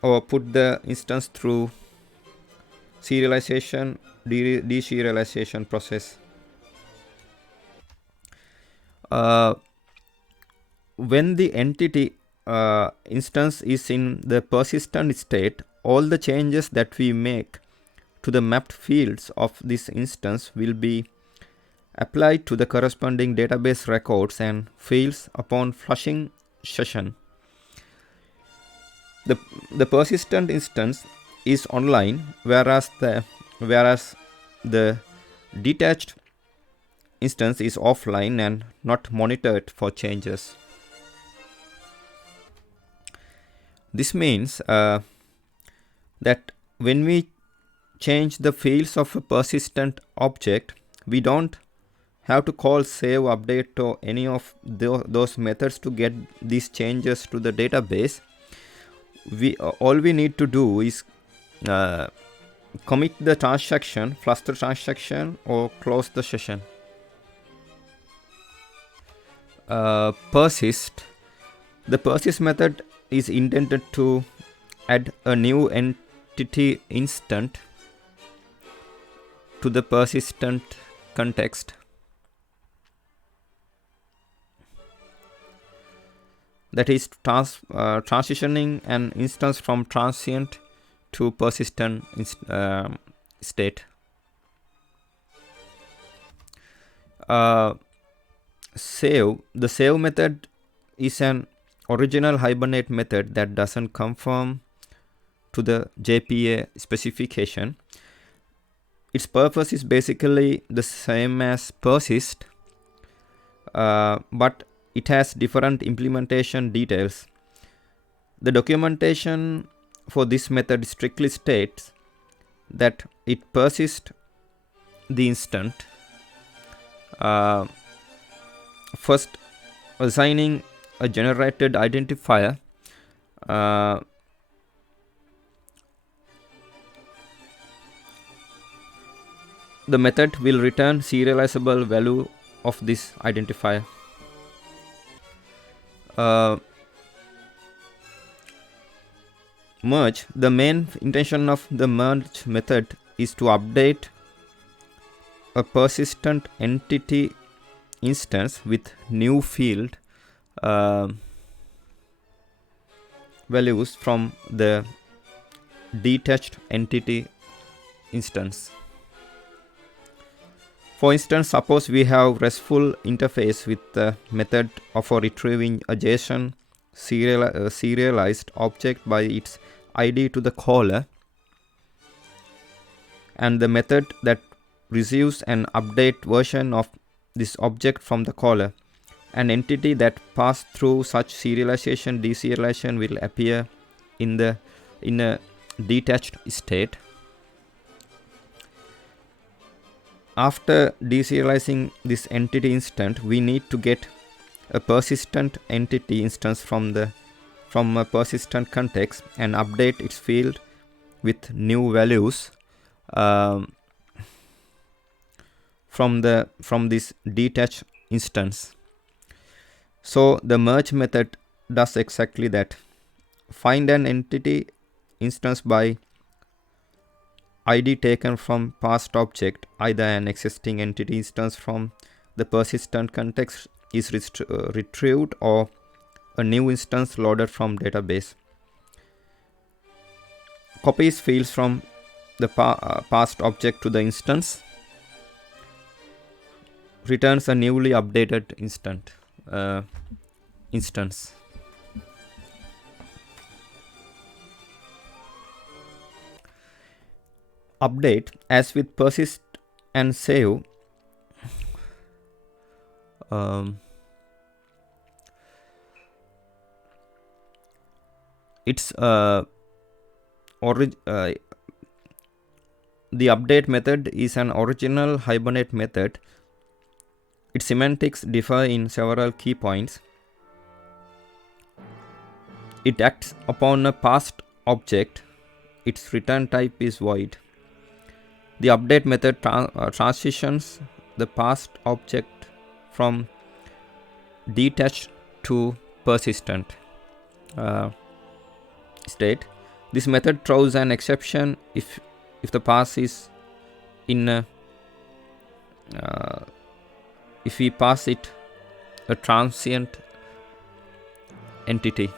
or put the instance through serialization, deserialization process. When the entity instance is in the persistent state, all the changes that we make to the mapped fields of this instance will be applied to the corresponding database records and fields upon flushing session. The persistent instance is online, whereas the detached instance is offline and not monitored for changes. This means that when we change the fields of a persistent object, we don't have to call save, update or any of those methods to get these changes to the database. All we need to do is commit the transaction, flush the transaction or close the session. Persist. The persist method is intended to add a new entity instant to the persistent context. That is transitioning an instance from transient to persistent state. Save. The save method is an original Hibernate method that doesn't conform to the JPA specification. Its purpose is basically the same as persist, but it has different implementation details. The documentation for this method strictly states that it persists the instant, first assigning a generated identifier the method will return serializable value of this identifier. Merge. The main intention of the merge method is to update a persistent entity instance with new field values from the detached entity instance. For instance, suppose we have RESTful interface with the method for retrieving a JSON serialized object by its ID to the caller, and the method that receives an update version of this object from the caller. An entity that passed through such serialization deserialization will appear in a detached state. After deserializing this entity instant, we need to get a persistent entity instance from a persistent context and update its field with new values from this detached instance. So the merge method does exactly that. Find an entity instance by ID taken from past object. Either an existing entity instance from the persistent context is retrieved, or a new instance loaded from database. Copies fields from the past object to the instance, returns a newly updated instance. Update, as with persist and save, it's the update method is an original Hibernate method. Its semantics differ in several key points. It acts upon a past object. Its return type is void. The update method transitions the past object from detached to persistent state. This method throws an exception if the pass is if we pass it a transient entity.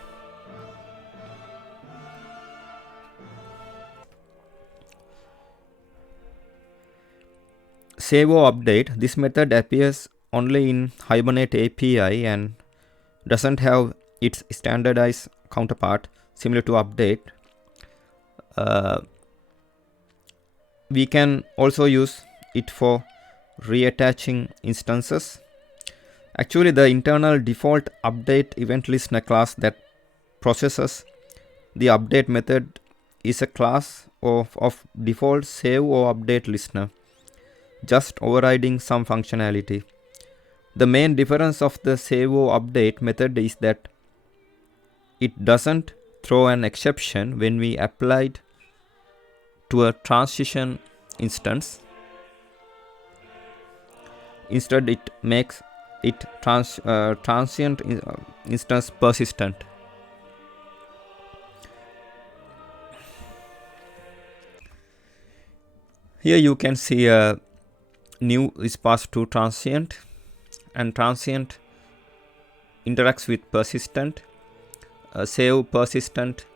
Save or update. This method appears only in Hibernate API and doesn't have its standardized counterpart similar to update. We can also use it for reattaching instances. Actually, the internal default update event listener class that processes the update method is a class of default save or update listener, just overriding some functionality. The main difference of the save or update method is that it doesn't throw an exception when we applied to a transition instance. Instead, it makes it transient instance persistent. Here you can see a new is passed to transient, and transient interacts with persistent. Save persistent.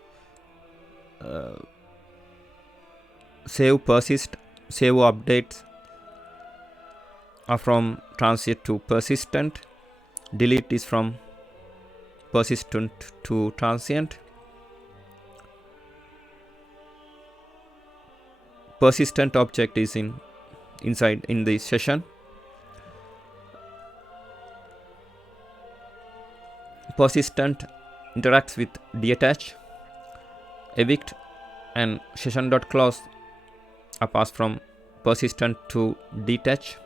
Save persist. Save updates are from transient to persistent. Delete is from persistent to transient. Persistent object is inside in the session. Persistent interacts with detach, evict, and session.close are passed from persistent to detach.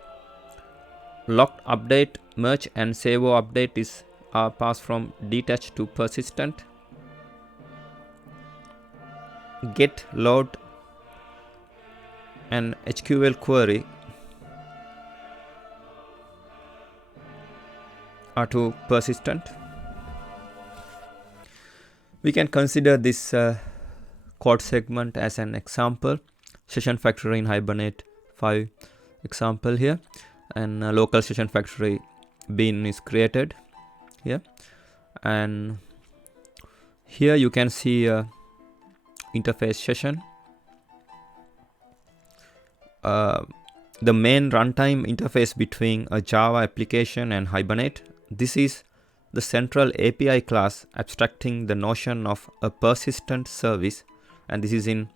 Locked update, merge, and save or update are passed from detach to persistent. Get, load, and SQL query are to persistent. We can consider this code segment as an example. Session factory in Hibernate 5 example here, and a local session factory bin is created here, and here you can see a interface session. The main runtime interface between a Java application and Hibernate. This is the central API class abstracting the notion of a persistent service, and this is in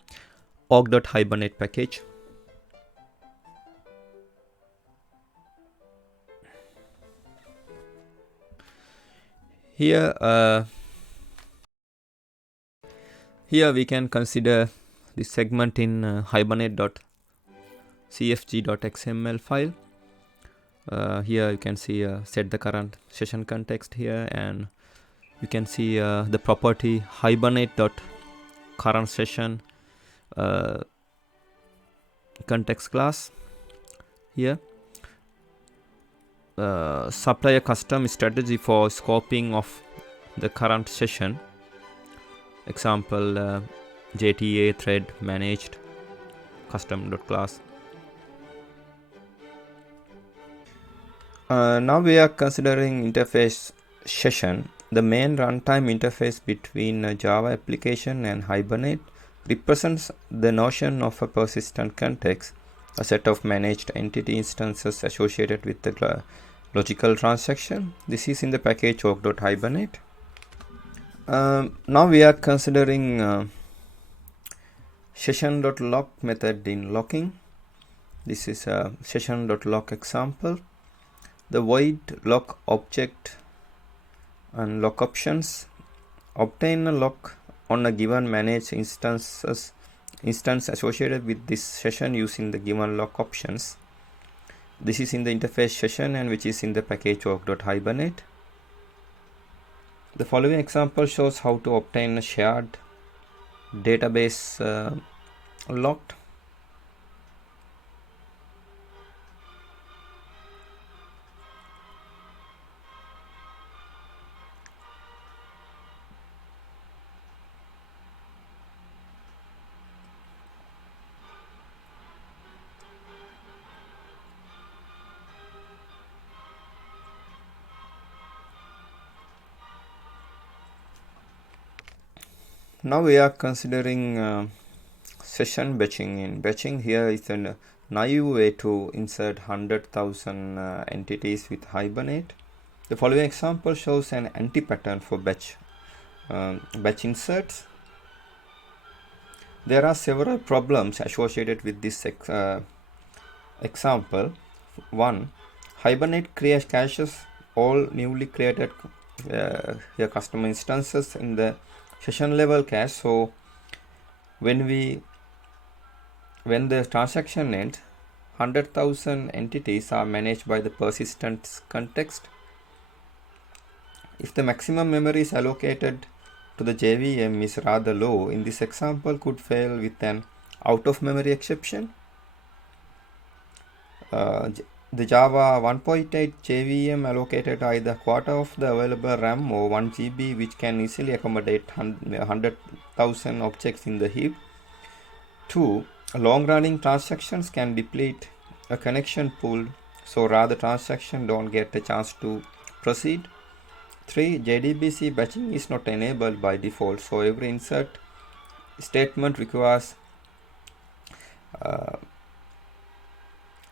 org.hibernate package. Here we can consider this segment in hibernate.cfg.xml file. Here you can see set the current session context here, and you can see the property hibernate.current session context class here. Supply a custom strategy for scoping of the current session. Example JTA thread managed custom.class. Now we are considering interface session. The main runtime interface between a Java application and Hibernate represents the notion of a persistent context, a set of managed entity instances associated with the logical transaction. This is in the package org.hibernate. Now we are considering session.lock method in locking. This is a session.lock example. The void lock object and lock options obtain a lock on a given managed instance associated with this session using the given lock options. This is in the interface session and which is in the package org.hibernate. The following example shows how to obtain a shared database locked. Now we are considering session batching. In batching, here is a naive way to insert 100,000 entities with Hibernate. The following example shows an anti-pattern for batch inserts. There are several problems associated with this example. 1. Hibernate caches all newly created custom instances in the session level cache. So when the transaction ends, 100,000 entities are managed by the persistent context. If the maximum memory is allocated to the JVM is rather low, in this example could fail with an out of memory exception. The Java 1.8 JVM allocated either quarter of the available RAM or 1 GB, which can easily accommodate 100,000 objects in the heap. 2. Long-running transactions can deplete a connection pool, so rather transaction don't get a chance to proceed. 3. JDBC batching is not enabled by default, so every insert statement requires a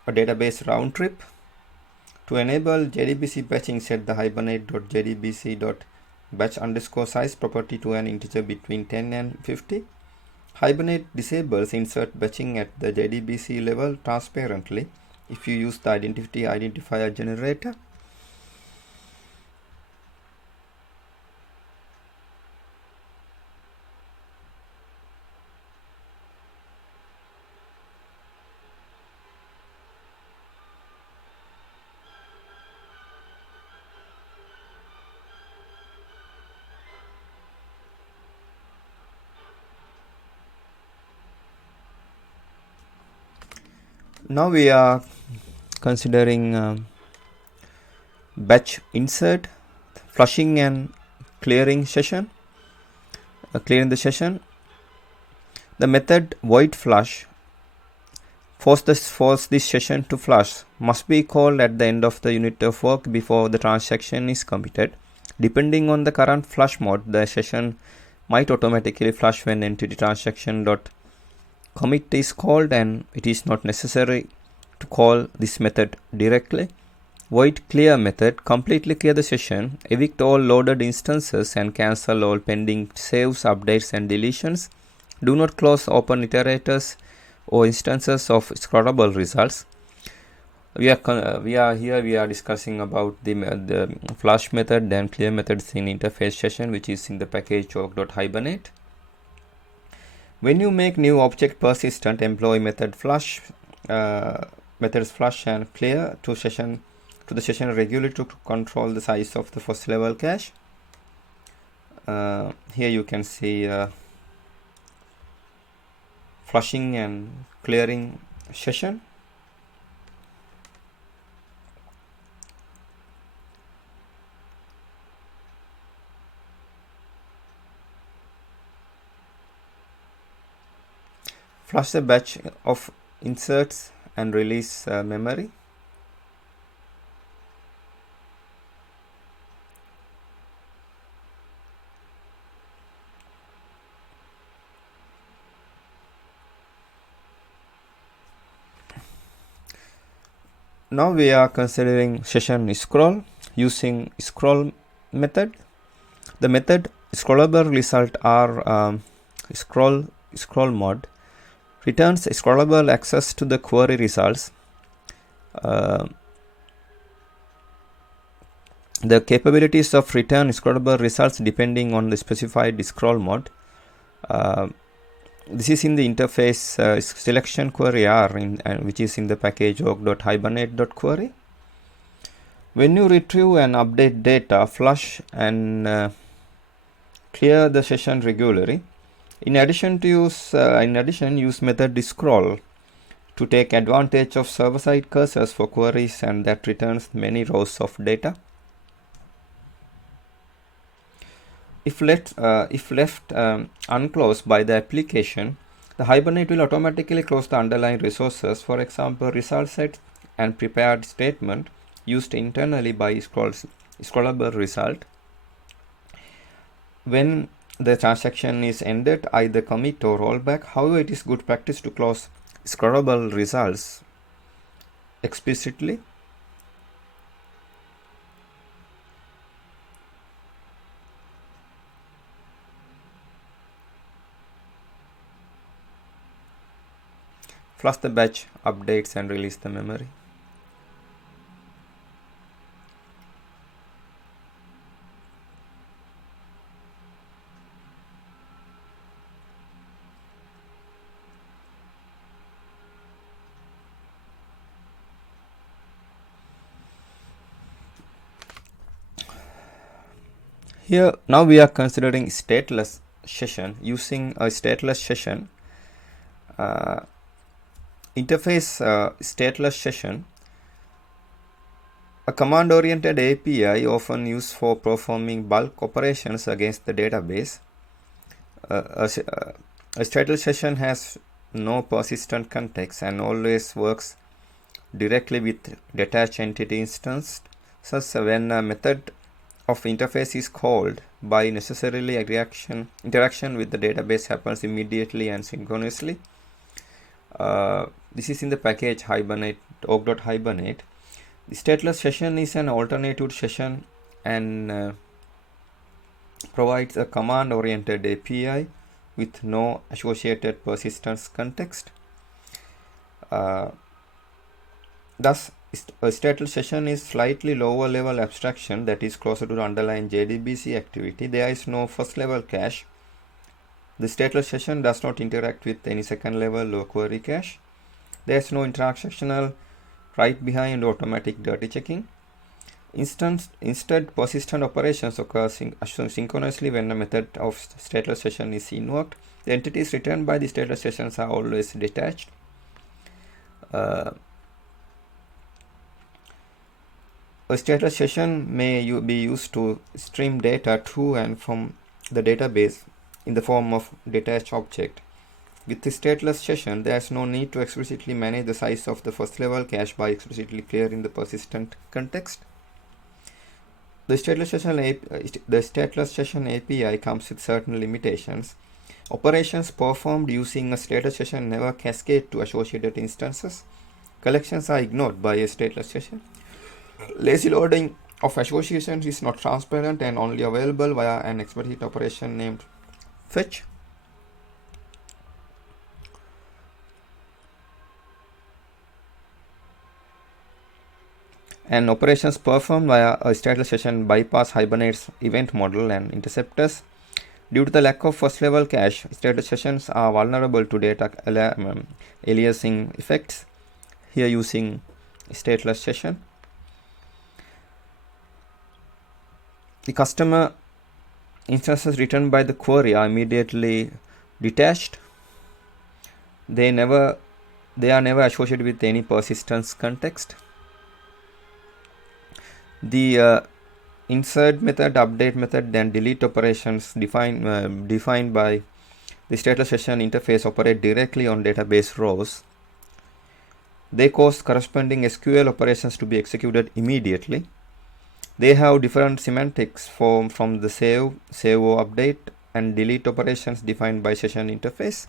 database round trip. To enable JDBC batching, set the hibernate.jdbc.batch_size property to an integer between 10 and 50. Hibernate disables insert batching at the JDBC level transparently if you use the identity identifier generator. Now we are considering batch insert, flushing and clearing session. Clearing the session. The method void flush force this session to flush must be called at the end of the unit of work before the transaction is committed. Depending on the current flush mode, the session might automatically flush when entity transaction.commit is called, and it is not necessary to call this method directly. Void clear method completely clear the session, evict all loaded instances and cancel all pending saves, updates and deletions. Do not close open iterators or instances of scrollable results. We are discussing about the flush method and clear methods in interface session, which is in the package org.hibernate. When you make new object persistent, employ method flush methods flush and clear to the session regularly to control the size of the first level cache. Here you can see flushing and clearing session. Flush a batch of inserts and release memory. Now we are considering session scroll using scroll method. The method scrollable result are scroll mod returns scrollable access to the query results. The capabilities of return scrollable results depending on the specified scroll mode. This is in the interface selection query R, which is in the package org.hibernate.query. When you retrieve and update data, flush and clear the session regularly. In addition, use method scroll to take advantage of server-side cursors for queries and that returns many rows of data. If left unclosed by the application, the Hibernate will automatically close the underlying resources, for example, result set and prepared statement used internally by scrollable result. When the transaction is ended, either commit or rollback. However, it is good practice to close scrollable results explicitly. Flush the batch, updates and release the memory. Here now we are considering stateless session. Using a stateless session interface stateless session, a command-oriented API often used for performing bulk operations against the database. A stateless session has no persistent context and always works directly with detached entity instance. Thus, when a method of interface is called, by necessarily interaction with the database happens immediately and synchronously. This is in the package Hibernate org.hibernate. The stateless session is an alternative session and provides a command-oriented API with no associated persistence context. Thus, a stateless session is slightly lower level abstraction that is closer to the underlying JDBC activity. There is no first level cache. The stateless session does not interact with any second level or query cache. There is no transactional write behind automatic dirty checking. Instead, persistent operations occur synchronously when a method of stateless session is invoked. The entities returned by the stateless sessions are always detached. A stateless session may be used to stream data to and from the database in the form of detached object. With the stateless session, there is no need to explicitly manage the size of the first level cache by explicitly clearing the persistent context. The stateless session API comes with certain limitations. Operations performed using a stateless session never cascade to associated instances. Collections are ignored by a stateless session. Lazy loading of associations is not transparent and only available via an explicit operation named fetch. And operations performed via a stateless session bypass Hibernate's event model and interceptors. Due to the lack of first level cache, stateless sessions are vulnerable to data aliasing effects. Here using stateless session, the customer instances returned by the query are immediately detached. They are never associated with any persistence context. The insert method, update method, then delete operations defined by the stateless session interface operate directly on database rows. They cause corresponding SQL operations to be executed immediately. They have different semantics from the save or update, and delete operations defined by session interface.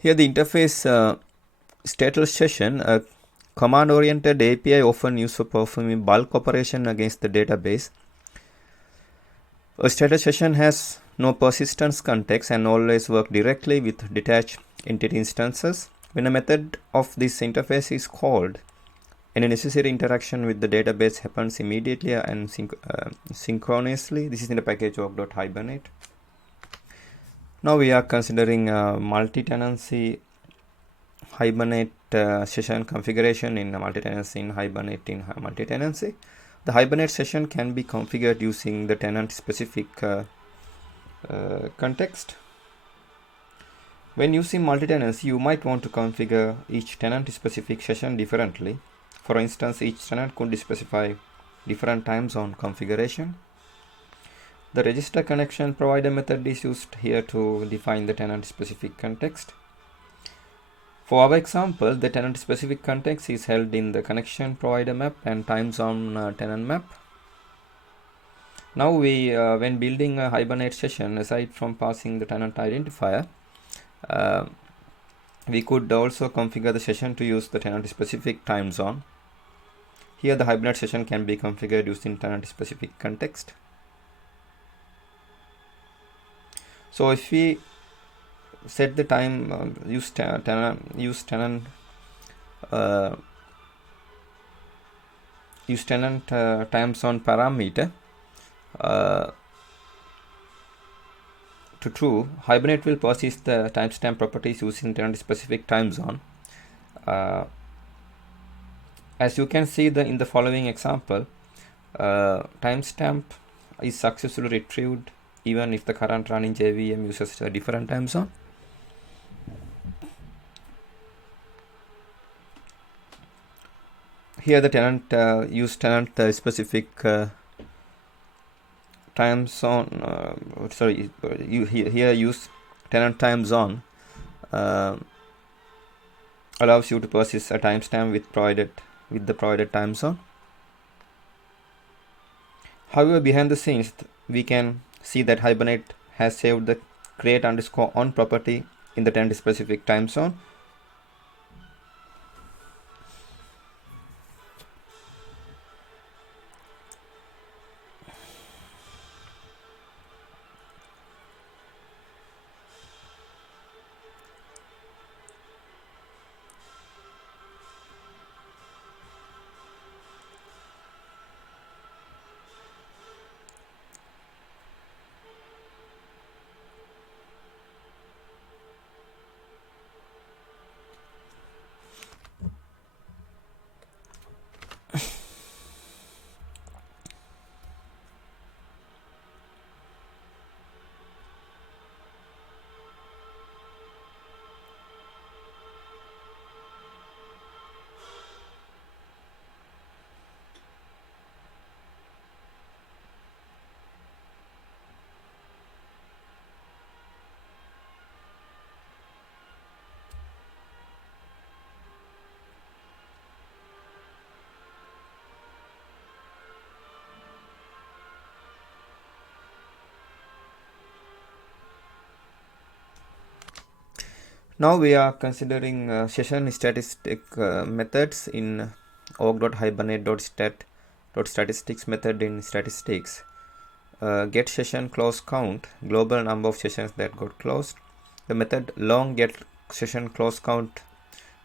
Here the interface stateless session, a command-oriented API often used for performing bulk operation against the database. A stateless session has no persistence context and always work directly with detached entity instances. When a method of this interface is called, any necessary interaction with the database happens immediately and synchronously. This is in the package org.hibernate. Now we are considering multi-tenancy Hibernate session configuration in multi-tenancy in Hibernate in multi-tenancy. The Hibernate session can be configured using the tenant-specific context. When using multi-tenancy, you might want to configure each tenant-specific session differently. For instance, each tenant could specify different time zone configuration. The register connection provider method is used here to define the tenant-specific context. For our example, the tenant-specific context is held in the connection provider map and time zone tenant map. Now when building a Hibernate session, aside from passing the tenant identifier, we could also configure the session to use the tenant-specific time zone. Here the Hibernate session can be configured using tenant-specific context. So if we set the time use tenant time zone parameter to true, Hibernate will persist the timestamp properties using tenant specific time zone. As you can see in the following example, timestamp is successfully retrieved even if the current running JVM uses a different time zone. Here the tenant use tenant specific time zone. Here use tenant time zone allows you to persist a timestamp with the provided time zone. However, behind the scenes, we can see that Hibernate has saved the create_on property in the tenant specific time zone. Now we are considering session statistic methods in org.hibernate.statistics method in statistics. Get session close count, global number of sessions that got closed. The method long get session close count,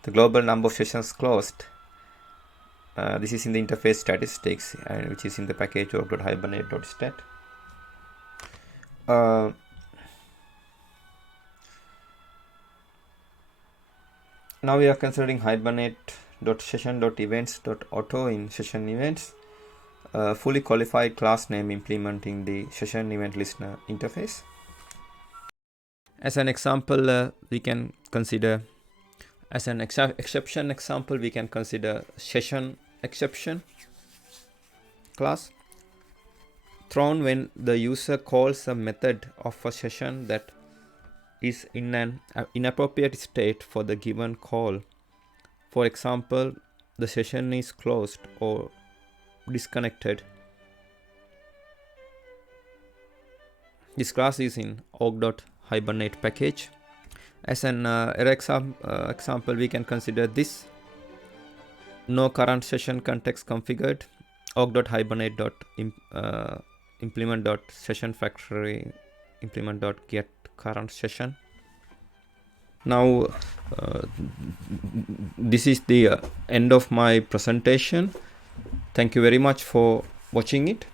the global number of sessions closed. This is in the interface statistics, which is in the package org.hibernate.stat. Now we are considering hibernate.session.events.auto in session events. Fully qualified class name implementing the session event listener interface. As an example, we can consider, as an exception example, we can consider session exception class thrown when the user calls a method of a session that is in an inappropriate state for the given call. For example, the session is closed or disconnected. This class is in org.hibernate package. As an example, we can consider this: no current session context configured, org.hibernate.implement.session factory implement.get current session. Now this is the end of my presentation. Thank you very much for watching it.